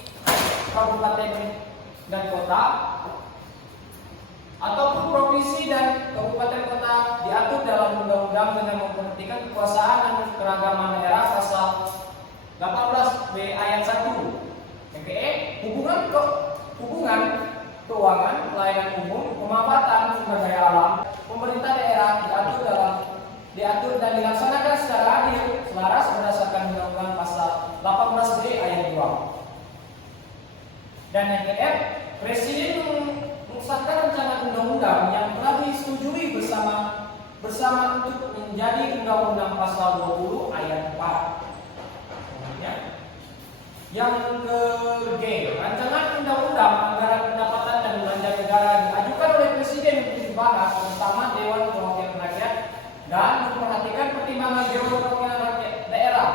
kabupaten dan kota, ataupun provinsi dan kabupaten kota diatur dalam undang-undang dengan memperhatikan kekuasaan dan keragaman daerah pasal 18B ayat 1. Yang hubungan keuangan, pelayanan umum, pemanfaatan sumber daya alam, pemerintah daerah diatur dan dilaksanakan secara adil selaras berdasarkan undang-undang pasal 18B ayat 2. Dan yang ke-F, Presiden mengesahkan rancangan undang-undang yang telah disetujui bersama untuk menjadi undang-undang pasal 20 ayat 4. Yang ke-G, rancangan undang-undang anggaran pendapatan dan belanja negara diajukan oleh Presiden untuk dibahas bersama Dewan Perwakilan Rakyat dan memperhatikan pertimbangan Dewan Perwakilan Rakyat daerah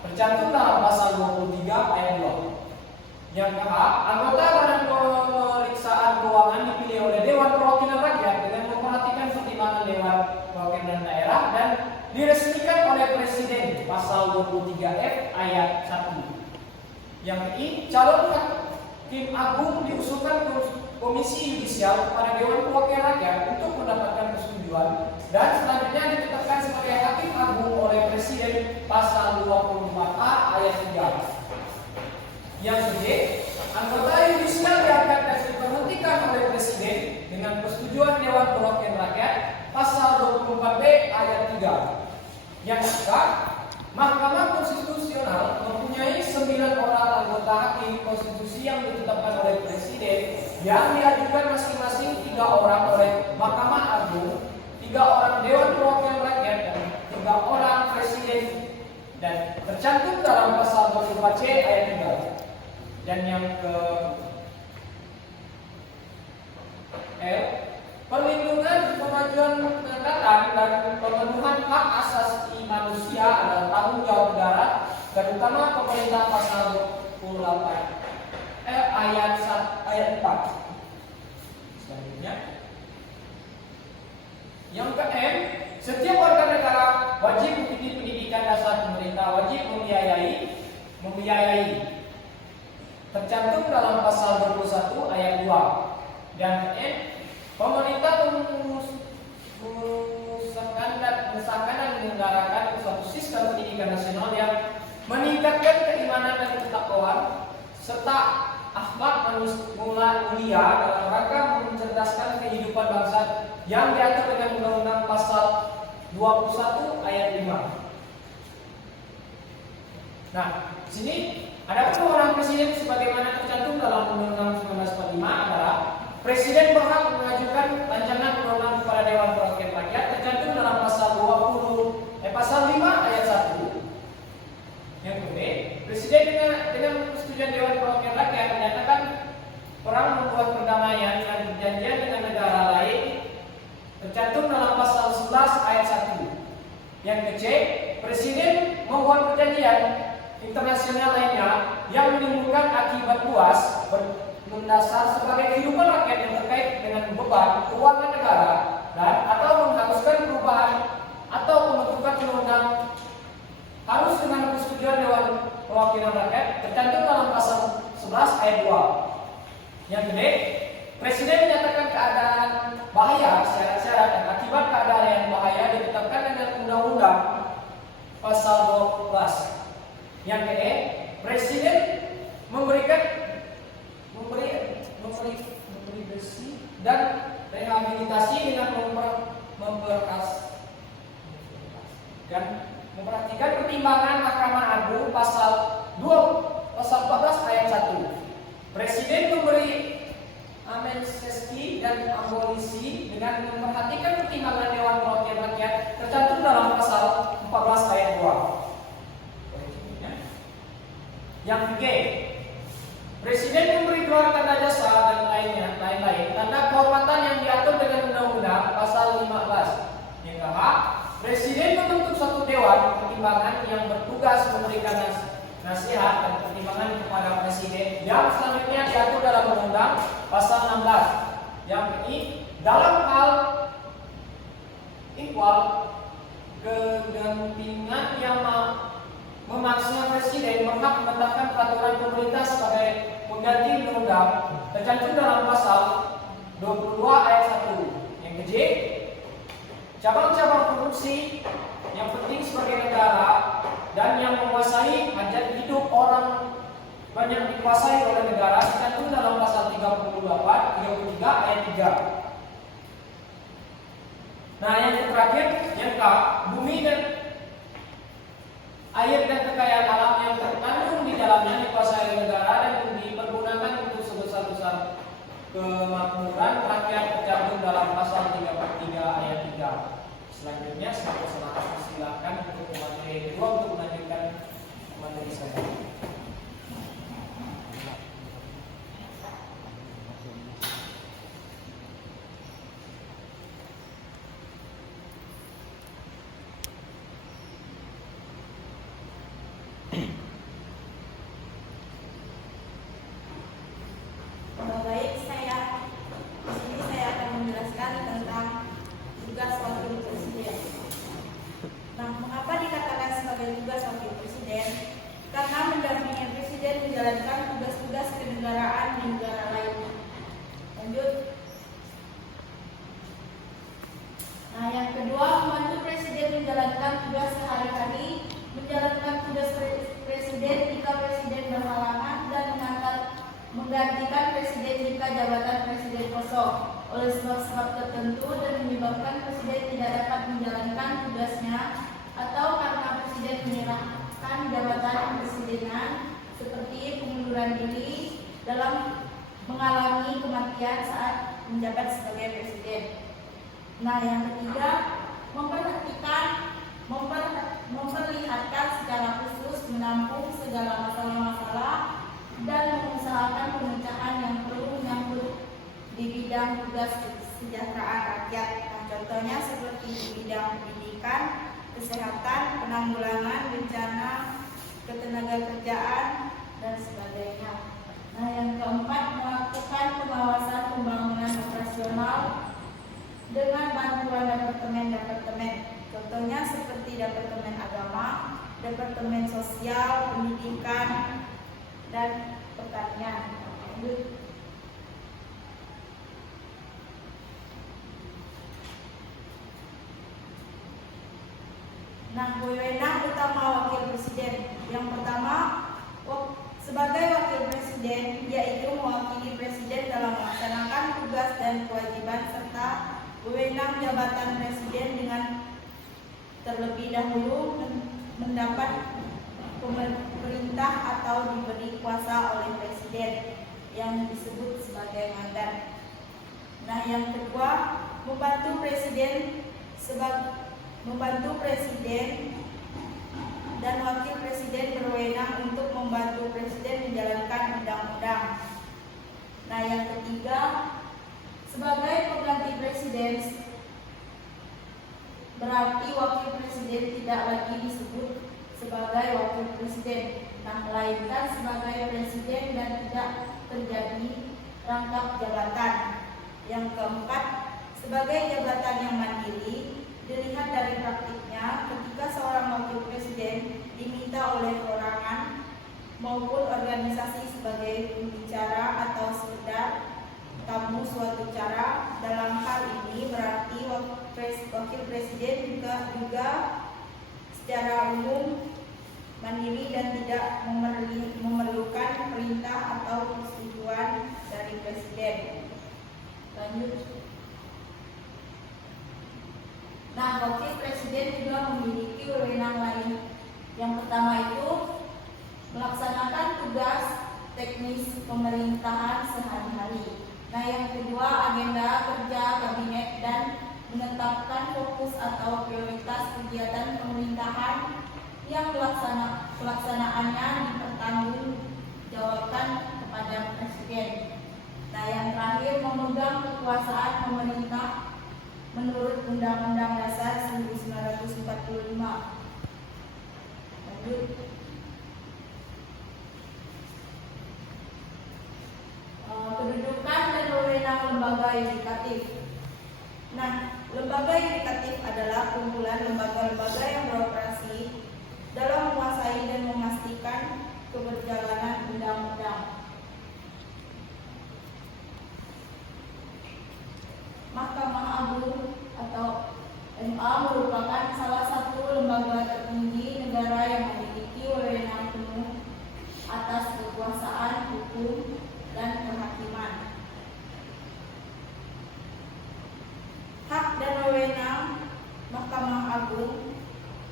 tercantum dalam pasal 23 ayat 2. Yang ke-H, anggota Badan Pemeriksaan Keuangan dipilih oleh Dewan Perwakilan Rakyat dengan memperhatikan pertimbangan Dewan Perwakilan Daerah dan diresmikan oleh Presiden pasal 23F ayat 1. Yang I, Hakim Agung diusulkan Komisi Yudisial kepada Dewan Perwakilan Rakyat untuk mendapatkan persetujuan dan selanjutnya ditetapkan sebagai Hakim Agung oleh Presiden pasal 24A ayat 3. Yang B, anggota yudisial diangkat dan diberhentikan oleh Presiden dengan persetujuan Dewan Perwakilan Rakyat pasal 24B ayat 3. Yang C, Mahkamah Konstitusional mempunyai 9 orang anggota hakim konstitusi yang ditetapkan oleh Presiden yang diajukan masing-masing 3 orang oleh Mahkamah Agung, 3 orang Dewan Perwakilan Rakyat, dan 3 orang Presiden, dan tercantum dalam pasal 24C ayat 3. Dan yang ke L, perlindungan pemajuan pengangkatan dan pemenuhan hak asasi manusia adalah tanggung jawab negara, terutama pemerintah pasal 28 ayat 4. Selanjutnya, yang ke M, setiap warga negara wajib mengikuti pendidikan dasar pemerintah, wajib membiayai. Tercantum dalam pasal 21 ayat 2. Dan N, pemerintah mengesahkan dan menyelenggarakan suatu sistem pendidikan nasional yang meningkatkan keimanan dan ketakwaan serta akhlak mulia dalam rangka mencerdaskan kehidupan bangsa yang diatur dengan Undang-Undang pasal 21 ayat 5. Nah, sini ada orang presiden sebagaimana tercantum dalam Undang-Undang 1945 adalah Presiden berhak mengajukan rancangan undang-undang kepada Dewan Perwakilan Rakyat tercantum dalam pasal 5 ayat 1. Yang kedua, Presiden dengan persetujuan Dewan Perwakilan Rakyat menyatakan perang membuat perdamaian dan perjanjian dengan negara lain tercantum dalam pasal 11 ayat 1. Yang C, Presiden membuat perjanjian internasional lainnya yang menimbulkan akibat luas mendasar sebagai kehidupan rakyat yang terkait dengan beban keuangan negara dan atau mengharuskan perubahan atau pembentukan undang-undang harus dengan persetujuan Dewan Perwakilan Rakyat tercantum dalam pasal 11 ayat 2. Yang kedua, Presiden menyatakan keadaan bahaya, syarat-syarat dan akibat keadaan yang bahaya ditetapkan dengan undang-undang pasal 12. Yang ketiga, Presiden memberi bersih dan rehabilitasi dengan memperhatikan pertimbangan Mahkamah Agung pasal 14 ayat 1. Presiden memberi amnesti dan abolisi dengan memperhatikan pertimbangan Dewan Perwakilan Rakyat tercantum dalam pasal 14 ayat 2. Yang ketiga, Presiden memberi gelar tanda jasa dan lain-lain tanda kehormatan yang diatur dengan Undang-Undang pasal 15. Yang keempat, Presiden membentuk suatu dewan pertimbangan yang bertugas memberikan nasihat dan pertimbangan kepada Presiden yang selanjutnya diatur dalam Undang-Undang pasal 16. Yang ini dalam hal ikhwal kegentingan yang memaksa Presiden berhak menetapkan peraturan pemerintah sebagai pengganti undang-undang tercantum dalam pasal 22 ayat 1. Yang ketiga, cabang-cabang produksi yang penting sebagai negara dan yang menguasai hajat hidup orang banyak dikuasai oleh negara tercantum dalam pasal 33 ayat 3. Nah, yang terakhir, yang K, bumi dan air dan kekayaan alam yang terkandung di dalamnya dikuasai oleh negara dan dipergunakan untuk sebesar-besar kemakmuran rakyat tercantum dalam pasal 33 ayat 3. Selanjutnya saya silakan untuk materi kedua untuk melanjutkan materi saya. Baik, di sini saya akan menjelaskan tentang tugas wakil presiden. Nah, mengapa dikatakan sebagai tugas wakil presiden? Karena ketika jabatan presiden kosong oleh sebab-sebab tertentu dan menyebabkan presiden tidak dapat menjalankan tugasnya atau karena presiden menyerahkan jabatan kepresidenan seperti pengunduran diri dalam mengalami kematian saat menjabat sebagai presiden. Nah, yang ketiga, memperlihatkan secara khusus menampung segala masalah-masalah dan mengusahakan pemecahan yang perlu menyangkut di bidang tugas kesejahteraan rakyat. Nah, contohnya seperti di bidang pendidikan, kesehatan, penanggulangan bencana, ketenagakerjaan, dan sebagainya. Nah, yang keempat, melakukan pengawasan pembangunan operasional dengan bantuan departemen-departemen. Contohnya seperti Departemen Agama, Departemen Sosial, Pendidikan, dan Pertanian. Nah, wewenang utama wakil presiden. Yang pertama, sebagai wakil presiden, yaitu mewakili presiden dalam melaksanakan tugas dan kewajiban serta wewenang jabatan presiden dengan terlebih dahulu mendapat pemerintah atau diberi kuasa oleh presiden yang disebut sebagai mandat. Nah, yang kedua, membantu presiden dan wakil presiden berwenang untuk membantu presiden menjalankan undang-undang. Nah, yang ketiga, sebagai pengganti presiden, berarti wakil presiden tidak lagi disebut sebagai wakil presiden, melainkan sebagai presiden dan tidak terjadi rangkap jabatan. Yang keempat, sebagai jabatan yang mandiri, dilihat dari praktiknya ketika seorang wakil presiden diminta oleh perorangan maupun organisasi sebagai pembicara atau sekedar tamu suatu acara. Dalam hal ini berarti wakil presiden juga secara umum mandiri dan tidak memerlukan perintah atau persetujuan dari presiden. Lanjut. Nah, wakil presiden juga memiliki wewenang lain. Yang pertama itu melaksanakan tugas teknis pemerintahan sehari-hari. Nah, yang kedua, agenda kerja kabinet dan menetapkan fokus atau prioritas kegiatan pemerintahan yang pelaksanaannya dipertanggungjawabkan kepada presiden. Nah, yang terakhir, memegang kekuasaan pemerintah menurut Undang-Undang Dasar 1945. Lanjut. Kedudukan dan wewenang lembaga yudikatif. Nah, lembaga yudikatif adalah kumpulan lembaga-lembaga yang beroperasi dalam menguasai dan memastikan keberjalanan undang-undang. Mahkamah Agung atau MA merupakan salah satu lembaga tertinggi negara yang memiliki wewenang penuh atas kekuasaan hukum dan kehakiman. Hak dan wewenang Mahkamah Agung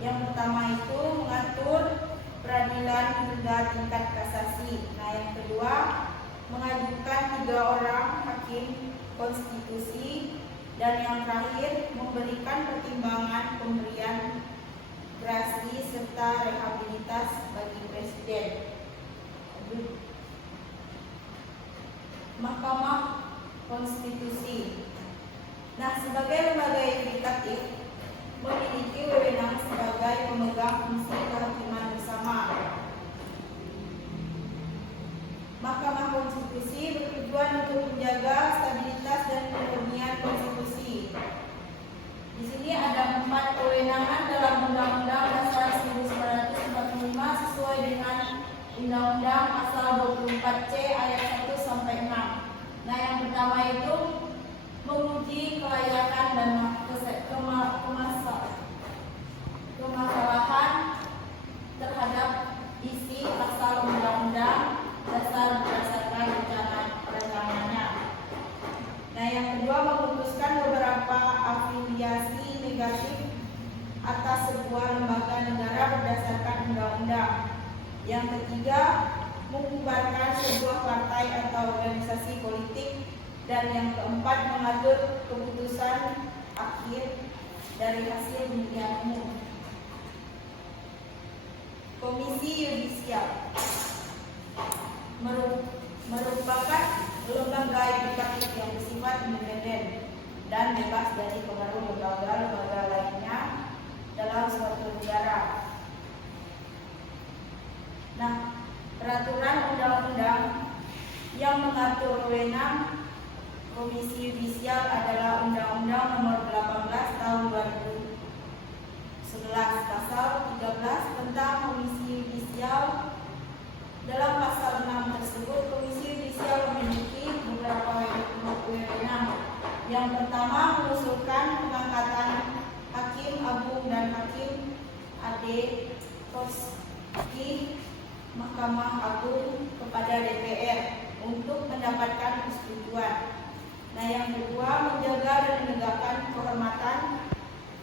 yang pertama itu mengatur peradilan hingga tingkat kasasi. Nah, yang kedua, mengajukan 3 orang hakim konstitusi, dan yang terakhir memberikan pertimbangan pemberian gerasi serta rehabilitas bagi presiden. Mahkamah Konstitusi. Nah, sebagai lembaga yudikatif memiliki wewenang sebagai pemegang fungsi kehakiman bersama. Mahkamah Konstitusi bertujuan untuk menjaga stabilitas dan kemurnian konstitusi. Di sini ada 4 kewenangan dalam Undang-Undang Dasar 1945 sesuai dengan Undang-Undang Pasal 24C ayat 1 sampai 6. Nah, yang pertama itu menguji kelayakan dan kemasalahan terhadap isi pasal Undang-Undang Dasar berdasarkan rencananya. atas sebuah lembaga negara berdasarkan undang-undang. Yang ketiga, membubarkan sebuah partai atau organisasi politik. Dan yang keempat, mengatur keputusan akhir dari hasil pemilihan umum. Komisi Yudisial merupakan lembaga yudikatif yang bersifat independen dan bebas dari pengaruh lembaga-lembaga lainnya dalam suatu negara. Nah, peraturan undang-undang yang mengatur wewenang Komisi Yudisial adalah Undang-Undang Nomor 18 Tahun 2011 Pasal 13 tentang Komisi Yudisial. Dalam pasal 6 tersebut, Komisi Yudisial memiliki beberapa wewenang. Yang pertama, mengusulkan pengangkatan Hakim Agung dan Hakim AD di Mahkamah Agung kepada DPR untuk mendapatkan persetujuan. Nah, yang kedua, menjaga dan menegakkan kehormatan,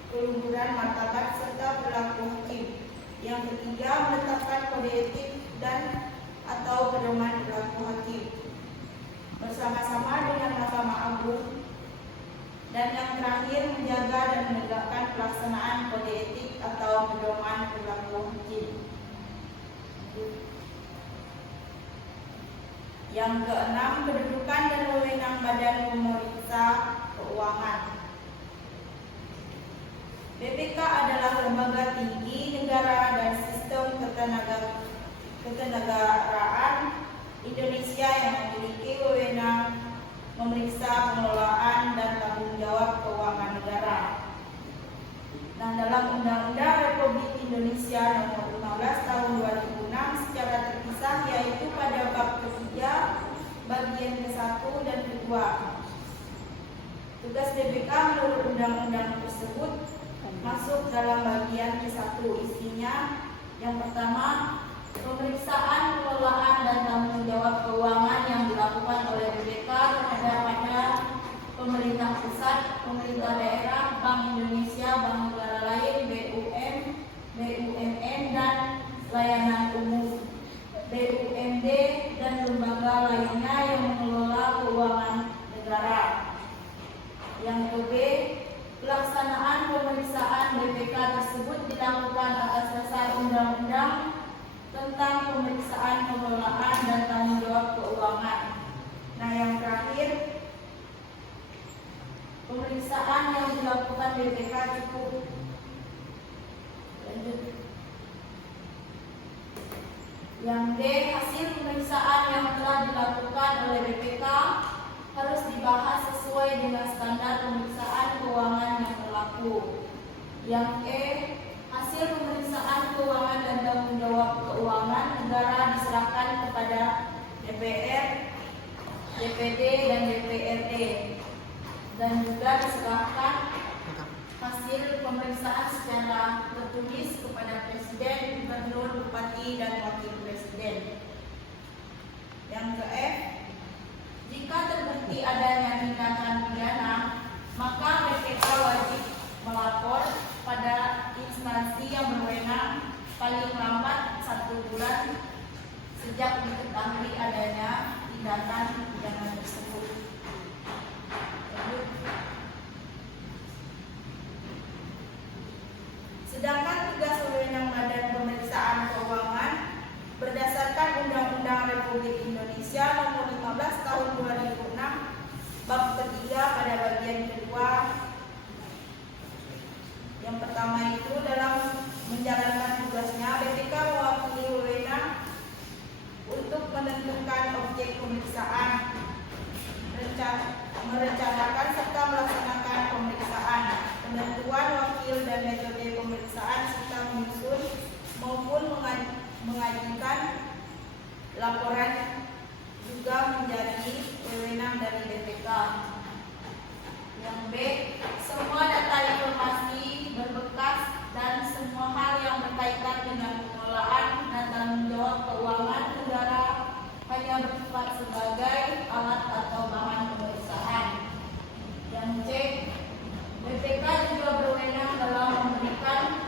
keluhuran martabat serta perilaku hakim. Yang ketiga, menetapkan kode etik dan atau pedoman perilaku hakim bersama-sama dengan Mahkamah Agung. Dan yang terakhir, menjaga dan menegakkan pelaksanaan kode etik atau pedoman perilaku hakim. Yang keenam, kedudukan dan wewenang Badan Pemeriksa Keuangan. BPK adalah lembaga tinggi negara dan sistem ketenagaraan Indonesia yang memiliki wewenang memeriksa pengelolaan dan tanggung jawab keuangan negara. Nah, dalam Undang-Undang Republik Indonesia Nomor 15 Tahun 2006 secara terpisah, yaitu pada bab ketiga, bagian ke-1 dan ke-2. Tugas BPK menurut undang-undang tersebut masuk dalam bagian ke-1. Isinya yang pertama, pemeriksaan pengelolaan dan tanggung jawab keuangan yang dilakukan oleh BPK terhadap pemerintah pusat, pemerintah daerah, Bank Indonesia, bank negara lain, BUM, BUMN, dan layanan umum, BUMD, dan lembaga lainnya yang mengelola keuangan negara. Yang ke-B, pelaksanaan pemeriksaan BPK tersebut dilakukan atas dasar undang-undang tentang pemeriksaan pengelolaan dan tanggung jawab keuangan. Nah, yang terakhir, pemeriksaan yang dilakukan BPK cukup. Lanjut. Yang D, hasil pemeriksaan yang telah dilakukan oleh BPK harus dibahas sesuai dengan standar pemeriksaan keuangan yang berlaku. Yang E, hasil pemeriksaan keuangan dan tanggung jawab keuangan negara diserahkan kepada DPR, DPD, dan DPRD, dan juga diserahkan hasil pemeriksaan secara tertulis kepada Presiden, Gubernur, Bupati, dan Wakil Presiden. Yang ke F, jika terbukti adanya tindakan pidana, maka BPK wajib melapor pada instansi yang berwenang paling lambat 1 bulan sejak diketahui adanya tindakan pidana tersebut. Sedangkan tugas wewenang Badan Pemeriksaan Keuangan berdasarkan Undang-Undang Republik Indonesia Nomor 15 Tahun 2006 bab ketiga pada bagian kedua. Yang pertama itu, dalam menjalankan tugasnya, BPK mewakili wewenang untuk menentukan objek pemeriksaan, merencanakan serta melaksanakan pemeriksaan, penentuan wakil dan metode pemeriksaan, serta menyusun maupun mengajukan laporan juga menjadi wewenang dari BPK. Yang B, semua data informasi berbekas dan semua hal yang berkaitan dengan pengelolaan dan tanggung jawab keuangan negara hanya bersifat sebagai alat atau bahan pemeriksaan. Yang C, BPK juga berwenang dalam memberikan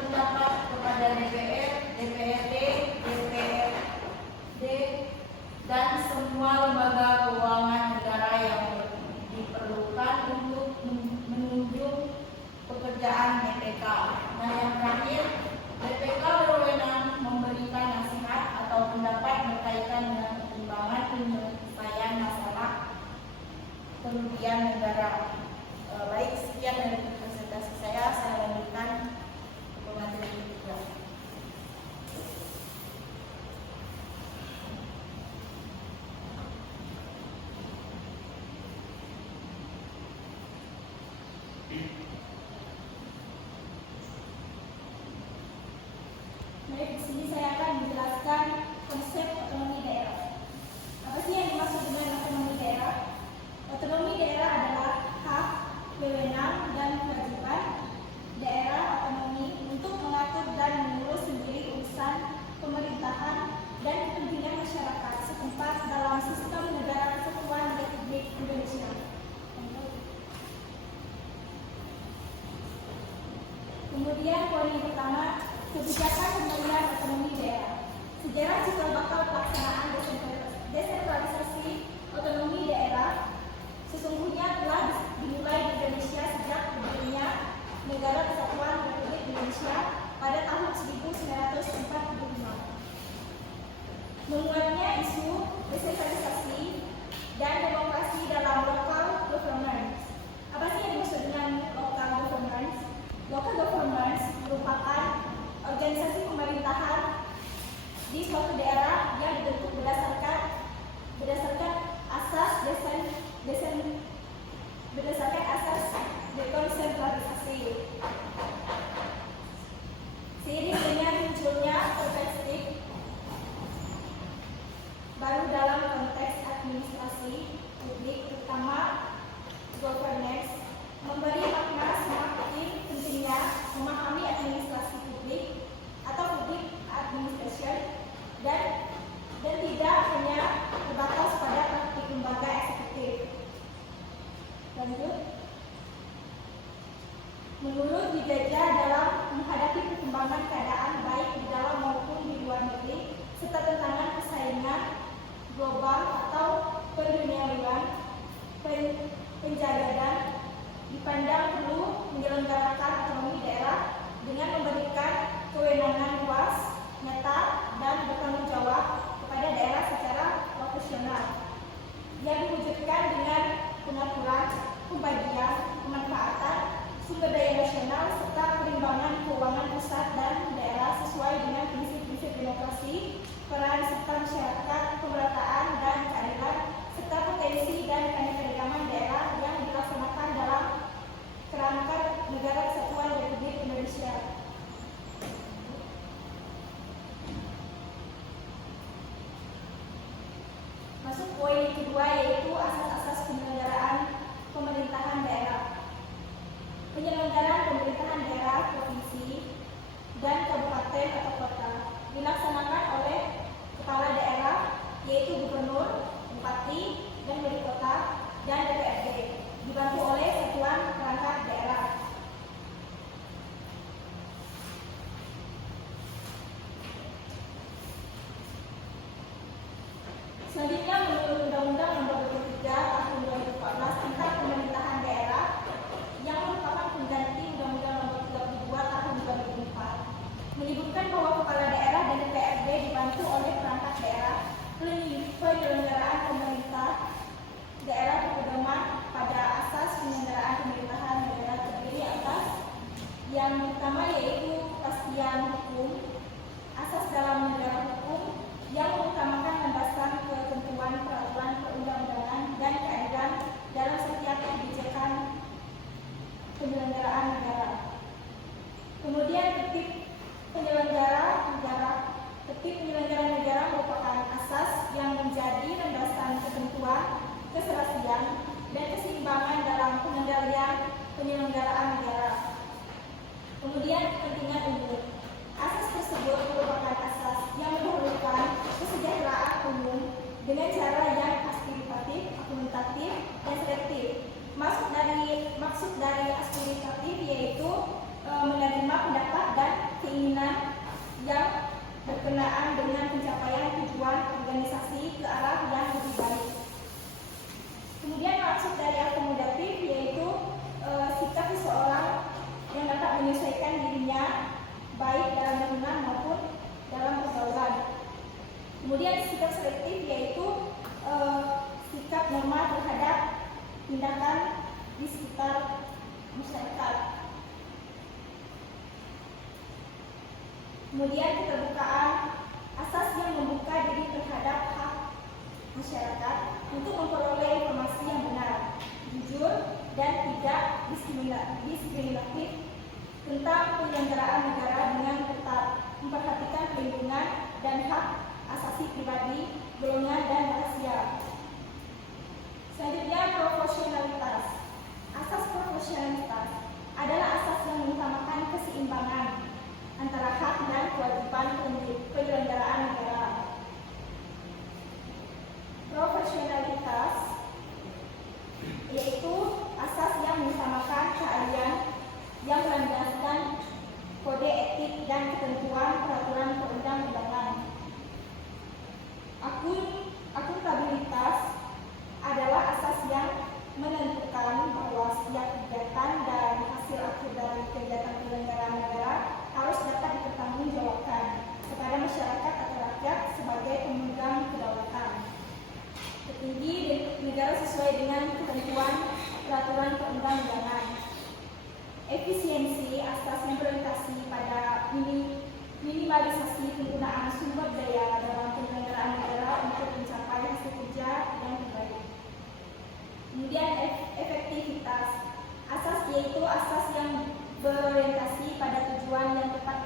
Baik, di sini saya akan menjelaskan konsep otonomi daerah. Apa sih yang dimaksud dengan otonomi daerah? Otonomi daerah adalah hak, wewenang, dan kewajiban daerah otonomi untuk mengatur dan mengurus sendiri urusan pemerintahan dan kepentingan masyarakat setempat dalam sistem negara kesatuan Republik Indonesia. Kemudian poin yang pertama, kebijakan pemberian otonomi daerah. Sejarah cikal bakal pelaksanaan desentralisasi otonomi daerah sesungguhnya telah dimulai di Indonesia sejak berdirinya Negara Kesatuan Republik Indonesia pada tahun 1945. Menguatnya isu desentralisasi dan demokrasi dalam local governance. Apa sih yang dimaksud dengan local governance? Local governance merupakan organisasi pemerintahan di suatu daerah yang dibentuk berdasarkan asas dekonsentralisasi. Seiring dengan munculnya perspektif baru dalam konteks administrasi publik, terutama governance, memberi makna semakin pentingnya memahami administrasi publik atau public administration dan tidak hanya terbatas pada praktik lembaga eksekutif. Lanjut. Menurut dijajah dalam menghadapi perkembangan keadaan baik di dalam maupun di luar negeri serta tantangan persaingan global atau perduniawian, penjagadan dipandang perlu menyelenggarakan otonomi daerah dengan memberikan kewenangan luas, nyata, dan bertanggung jawab kepada daerah secara profesional yang diwujudkan dengan pengaturan, pembagian, pemanfaatan sumber daya nasional serta perimbangan keuangan pusat dan daerah sesuai dengan prinsip-prinsip demokrasi, peran serta masyarakat, pemerataan dan keadilan serta potensi dan keanekaragaman daerah yang dilaksanakan dalam kerangka Negara Kesatuan Republik Indonesia. Masuk poin kedua, yaitu asas-asas penyelenggaraan pemerintahan daerah. Penyelenggaraan pemerintahan daerah, provinsi, dan kabupaten atau kota dilaksanakan oleh kepala daerah, yaitu gubernur, bupati, dan wali kota, dan DPRD, dibantu oleh satuan perangkat daerah. Selanjutnya, menurut Undang-Undang Nomor 23 Tahun 2014 tentang Pemerintahan Daerah yang merupakan pengganti Undang-Undang Nomor 32 Tahun 2004, menyebutkan bahwa kepala daerah dan DPRD dibantu oleh perangkat daerah. Penyelenggaraan pemerintah daerah berpedoman pada asas penyelenggaraan pemerintahan daerah terdiri atas yang pertama, yaitu kepastian hukum, asas dalam negara hukum yang mengutamakan landasan ketentuan peraturan perundang-undangan dan keadilan dalam setiap kebijakan penyelenggaraan negara. Kemudian tertib penyelenggara negara. Tertib penyelenggara negara merupakan asas yang menjadi landasan ketentuan, keserasian, dan keseimbangan dalam pengendalian penyelenggaraan negara. Kemudian kepentingan umum. Asas tersebut merupakan asas yang mendahulukan kesejahteraan umum dengan cara yang aspiratif, akumulatif, dan selektif. Maksud dari aspiratif yaitu menerima pendapat dan keinginan yang berkenaan dengan pencapaian tujuan organisasi ke arah yang lebih baik. Kemudian maksud dari akomodatif yaitu sikap seseorang yang dapat menyesuaikan dirinya baik dalam lingkungan maupun dalam pergaulan. Kemudian sikap selektif yaitu sikap normal terhadap tindakan di sekitar masyarakat. Kemudian keterbukaan, asas yang membuka diri terhadap hak masyarakat untuk memperoleh informasi yang benar, jujur, dan tidak diskriminatif tentang penyelenggaraan negara dengan ketat memperhatikan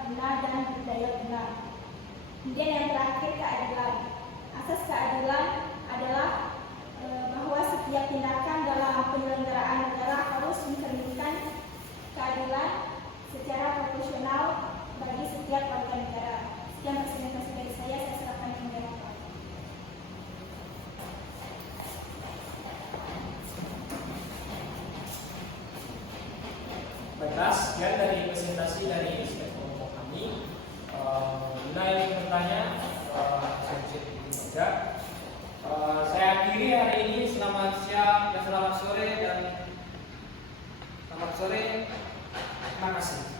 guna dan berdaya guna. Kemudian yang terakhir, keadilan. Asas keadilan adalah bahwa setiap tindakan dalam penyelenggaraan negara harus mencerminkan keadilan secara proporsional bagi setiap warga negara. Sekian presentasi dari saya serahkan kepada Bapak. Baiklah, sekian dari presentasi dari staf kelompok kami. Nilai bertanya, saya saja. Saya akhiri hari ini. Selamat siang dan selamat sore Terima kasih.